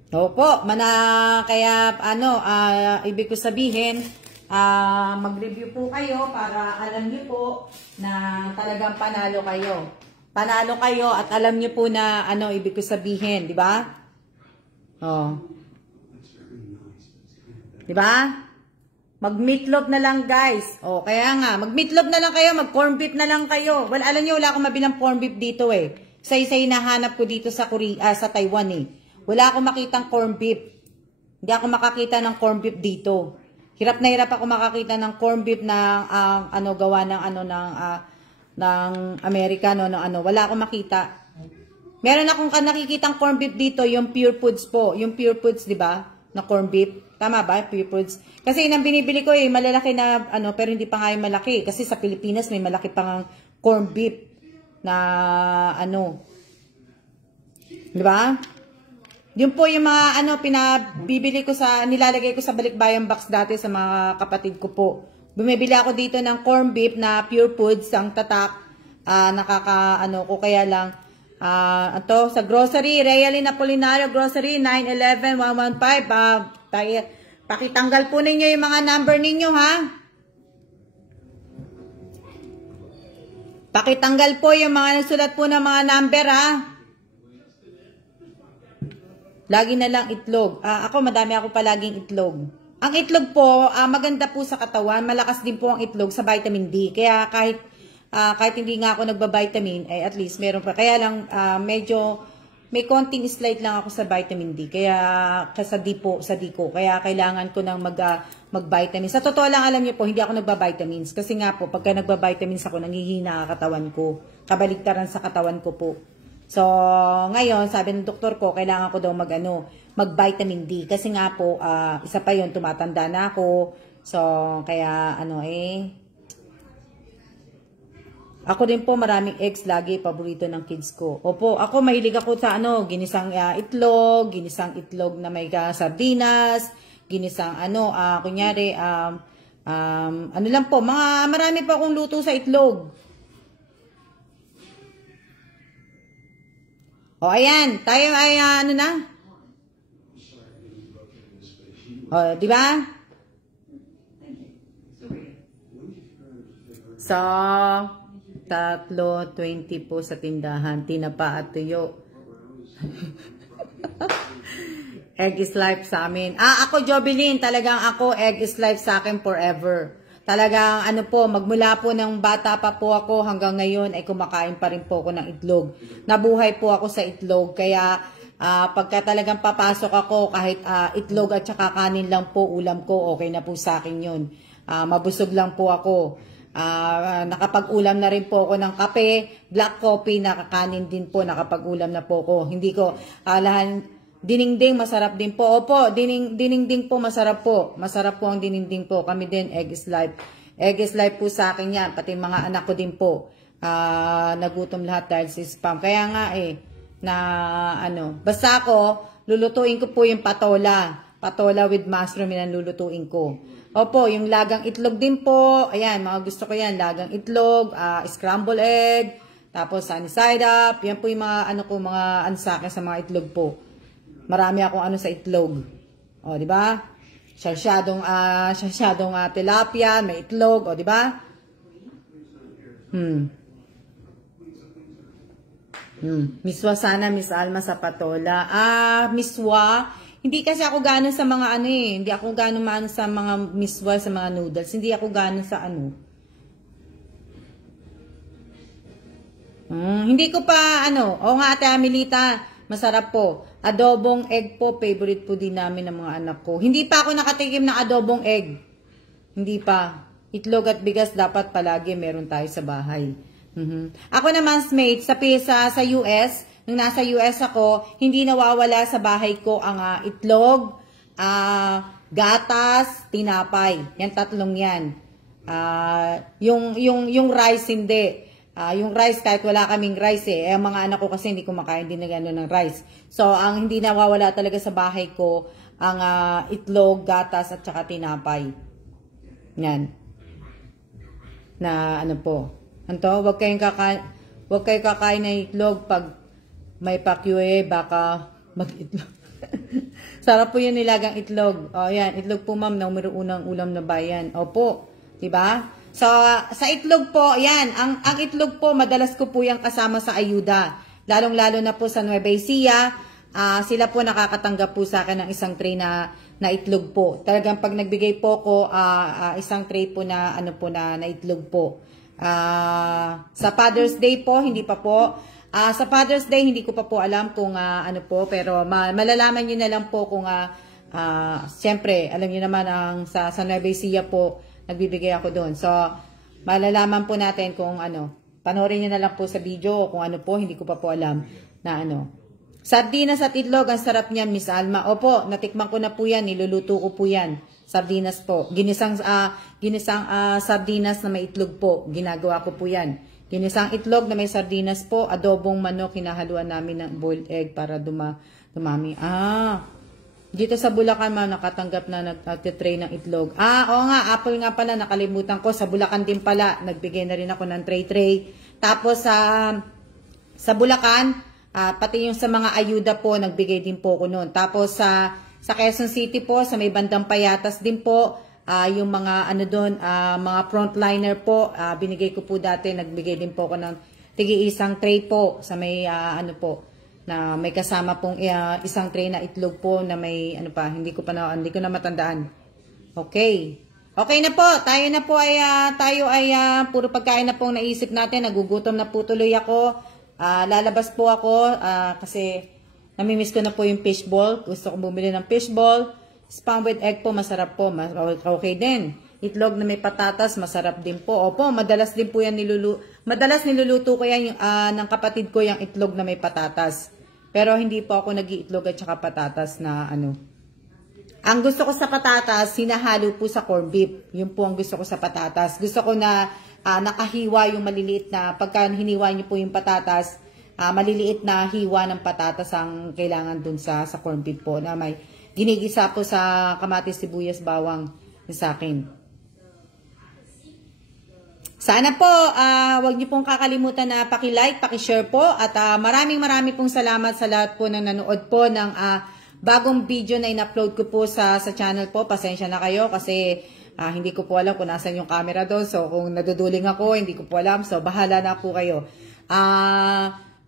Opo, kaya ibig ko sabihin, mag-review po kayo para alam niyo po na talagang panalo kayo. Panalo kayo at alam niyo po na ibig ko sabihin, di ba? Di ba? Mag-meatloaf na lang, guys. Kaya nga, mag-meatloaf na lang kayo, mag-corn beef na lang kayo. Well, alam niyo, wala akong mabilang corn beef dito Isa-isa hinahanap ko dito sa Taiwan Wala akong makitang corn beef. Hindi ako makakita ng corn beef dito. Hirap na hirap ako makakita ng corn beef na gawa ng Amerikano wala akong makita. Meron akong nakikitang corn beef dito, yung Pure Foods po. Yung Pure Foods, 'di ba? na corn beef. Tama ba? Pure foods. Kasi yun ang binibili ko malalaki na ano, pero hindi pa nga yung malaki. Kasi sa Pilipinas may malaki pang corn beef na ano. Di ba? Yun po yung mga ano, pinabibili ko nilalagay ko sa balikbayan box dati sa mga kapatid ko po. Bumibili ako dito ng corn beef na pure foods, ang tatak, ano ko kaya lang, ito, sa grocery, Realin Apolinario Grocery, 911-115, pakitanggal po ninyo yung mga number ninyo, ha? Pakitanggal po yung mga nagsulat po ng mga number, ha? Lagi na lang itlog. Ako, madami ako palaging itlog. Ang itlog po, maganda po sa katawan. Malakas din po ang itlog sa vitamin D. Kaya kahit hindi nga ako nagba-vitamin, at least meron pa. Kaya lang, medyo may konting slight lang ako sa vitamin D. Kaya, sa D ko. Kaya kailangan ko nang mag-vitamins. Sa totoo lang, alam niyo po, hindi ako nagba-vitamins. Kasi nga po, pagka nagba-vitamins ako, nangihina ang katawan ko. Kabaligtaran sa katawan ko po. So, ngayon, sabi ng doktor ko, kailangan ko daw mag-vitamin D. Kasi nga po, isa pa yun, tumatanda na ako. So, kaya, ako din po, maraming eggs lagi, paborito ng kids ko. Opo, ako mahilig ako sa ginisang itlog na may sardinas, ginisang kunyari, lang po, marami pa akong luto sa itlog. O, ayan. Tayo ay, na? O, di ba? So, 3.20 po sa tindahan. Tinapa at tuyo. Egg is life sa amin. Ako, Jobilin. Talagang ako, egg is life sa akin forever. Talagang magmula po ng bata pa po ako hanggang ngayon ay kumakain pa rin po ako ng itlog. Nabuhay po ako sa itlog. Kaya pagka talagang papasok ako kahit itlog at saka kanin lang po, ulam ko, okay na po sa akin yun. Mabusog lang po ako. Nakapag-ulam na rin po ako ng kape, black coffee, nakakanin din po, nakapag-ulam na po ako. Hindi ko diningding, masarap din po. Opo, diningding po, masarap po. Masarap po ang diningding po. Kami din, egg is life. Egg is life po sa akin yan. Pati mga anak ko din po. Nagutom lahat dahil sa spam. Kaya nga basta ako, lulutuin ko po yung patola. Patola with mushroom, yan ang lulutuin ko. Opo, yung lagang itlog din po. Ayan, mga gusto ko yan. Lagang itlog, scramble egg, tapos sunny side up. Yan po yung mga mga sa akin sa mga itlog po. Marami akong sa itlog. O, di ba? Sarsyadong tilapia, may itlog, o, di ba? Miswa sana, Miss Alma sa patola. Miswa, hindi kasi ako gano'n sa mga hindi ako gano'n sa mga miswa, sa mga noodles. Hindi ako gano'n sa hindi ko pa, o nga, Ate Amelita, masarap po. Adobong egg po, favorite po din namin ng mga anak ko. Hindi pa ako nakatikim ng adobong egg. Hindi pa. Itlog at bigas dapat palagi meron tayo sa bahay. Ako naman, mate, sa US, nung nasa US ako, hindi nawawala sa bahay ko ang itlog, gatas, tinapay. Yan, tatlong yan. Yung rice, hindi. Yung rice, kahit wala kaming rice ang mga anak ko kasi hindi kumakain din ng rice. So, ang hindi nawawala talaga sa bahay ko, ang itlog, gatas, at saka tinapay. Yan. Na po. Huwag kayong kakain ng itlog pag may pakyue, baka mag-itlog. Sarap po yun nilagang itlog. O, yan. Itlog po, ma'am, na unang ulam na bayan. Opo. Diba? So, sa itlog po, yan, ang itlog po, madalas ko po yung kasama sa ayuda. Lalong-lalo na po sa Nueva Ecija, sila po nakakatanggap po sa akin ng isang tray na itlog po. Talagang pag nagbigay po ko, isang tray po na, na itlog po. Sa Father's Day po, hindi pa po. Sa Father's Day, hindi ko pa po alam kung po, pero malalaman nyo na lang po kung, siyempre, alam nyo naman, sa Nueva Ecija po, nagbibigay ako doon. So, malalaman po natin kung panoorin nyo na lang po sa video kung po, hindi ko pa po alam na Sardinas at itlog, ang sarap niyan, Miss Alma. Opo, natikman ko na po yan, niluluto ko po yan. Sardinas po. Ginisang sardinas na may itlog po. Ginagawa ko po yan. Ginisang itlog na may sardinas po. Adobong manok, hinahaluan namin ng boiled egg para dumami. Dito sa Bulacan, nakatanggap na nagtitray ng itlog. Oo nga, apple nga pala, nakalimutan ko. Sa Bulacan din pala, nagbigay na rin ako ng tray-tray. Tapos sa Bulacan, pati yung sa mga ayuda po, nagbigay din po ko noon. Tapos sa Quezon City po, sa may bandang Payatas din po, yung mga mga frontliner po, binigay ko po dati, nagbigay din po ko ng tigi-isang tray po sa may na may kasama pong isang tray na itlog po na may hindi ko na matandaan. Okay. Okay na po. Tayo ay puro pagkain na pong naisip natin. Nagugutom na po tuloy ako. Lalabas po ako kasi namimiss ko na po yung fishball. Gusto kong bumili ng fishball. Spam with egg po, masarap po. Okay din. Itlog na may patatas, masarap din po. Opo, madalas din po yan madalas niluluto ko yan ng kapatid ko yung itlog na may patatas. Pero hindi po ako nag-iitlog at saka patatas na Ang gusto ko sa patatas, sinahalo po sa corned beef. Yun po ang gusto ko sa patatas. Gusto ko na nakahiwa yung maliliit na, pagka hiniwa niyo po yung patatas, maliliit na hiwa ng patatas ang kailangan dun sa corned beef po na may ginigisa po sa kamatis, sibuyas, bawang sa akin. Sana po, wag niyo pong kakalimutan na paki-like, paki-share po at maraming pong salamat sa lahat po ng nanood po ng bagong video na in-upload ko po sa channel po. Pasensya na kayo kasi hindi ko po alam kung nasan yung camera doon. So kung naduduling ako, hindi ko po alam. So bahala na po kayo.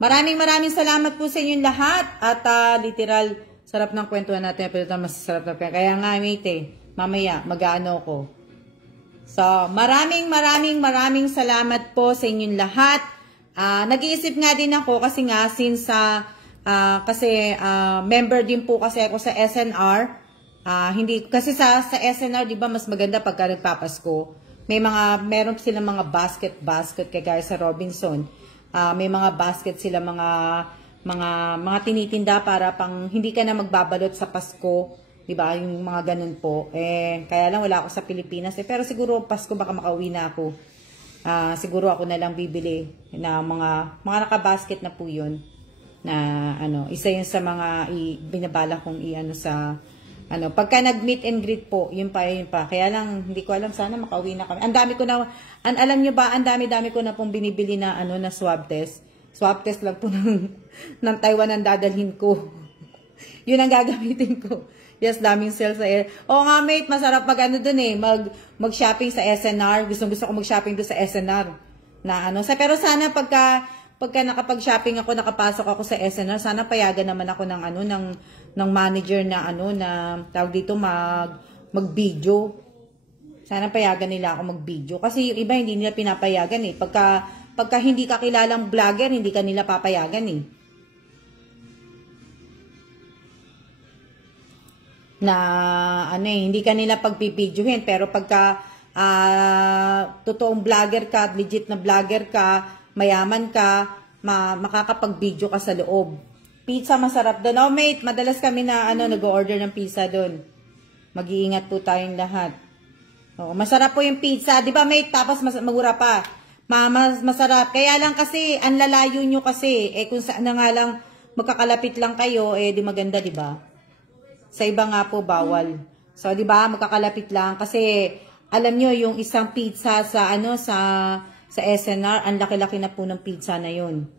Maraming salamat po sa inyong lahat at literal, sarap ng kwentuhan natin. Pero ito masasarap na kwentuhan. Kaya nga mate, mamaya mag-aano ko. So, maraming salamat po sa inyong lahat. Nag-iisip nga din ako kasi nga since member din po kasi ako sa SNR. Hindi kasi sa SNR, 'di ba, mas maganda pagka nagpapasko. Meron silang mga basket kaya sa Robinson. May mga basket sila mga tinitinda para pang hindi ka na magbabalot sa Pasko. Diba? Yung mga ganun po. Kaya lang wala ako sa Pilipinas. Pero siguro Pasko baka makauwi na ako. Siguro ako na lang bibili na mga nakabasket na po yun. Na isa yun sa mga binabala kong sa pagka nag-meet and greet po, yun pa. Kaya lang hindi ko alam, sana makauwi na kami. Ang dami ko na, alam nyo ba, ang dami ko na pong binibili na na swab test. Swab test lang po ng Taiwan ang dadalhin ko. Yun ang gagamitin ko. Yes, daming sales sa Oo nga mate, masarap dun mag-shopping sa SNR. Gusto ko mag-shopping doon sa SNR. Pero sana pagka nakapag-shopping ako, nakapasok ako sa SNR, sana payagan naman ako ng manager na tawag dito mag-video. Sana payagan nila ako mag-video. Kasi yung iba hindi nila pinapayagan Pagka hindi ka kilalang vlogger, hindi ka nila papayagan na hindi ka nila pagpipidyohin, pero pagka totoong vlogger ka, legit na vlogger ka, mayaman ka, makakapag-video ka sa loob. Pizza masarap doon. Mate, madalas kami na nag-order ng pizza doon. Mag-iingat po tayong lahat. Masarap po yung pizza, 'di ba mate? Tapos magura pa. Masarap. Kaya lang kasi ang lalayo nyo kasi kung saan na nga lang magkakalapit lang kayo, di maganda, 'di ba? Sa iba nga po, bawal. So, di ba, magkakalapit lang. Kasi, alam nyo, yung isang pizza sa SNR, ang laki-laki na po ng pizza na yun.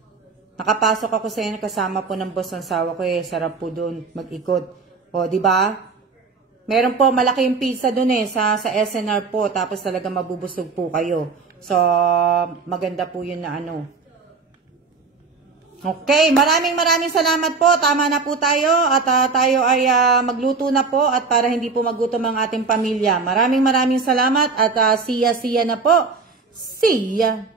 Nakapasok ako sa yun, kasama po ng boss ng sawa ko sarap po doon, mag-ikot. O, di ba? Meron po, malaki yung pizza doon sa SNR po, tapos talaga mabubusog po kayo. So, maganda po yun na Okay, maraming salamat po. Tama na po tayo at tayo ay magluto na po at para hindi po magutom ang ating pamilya. Maraming salamat at siya na po. See ya!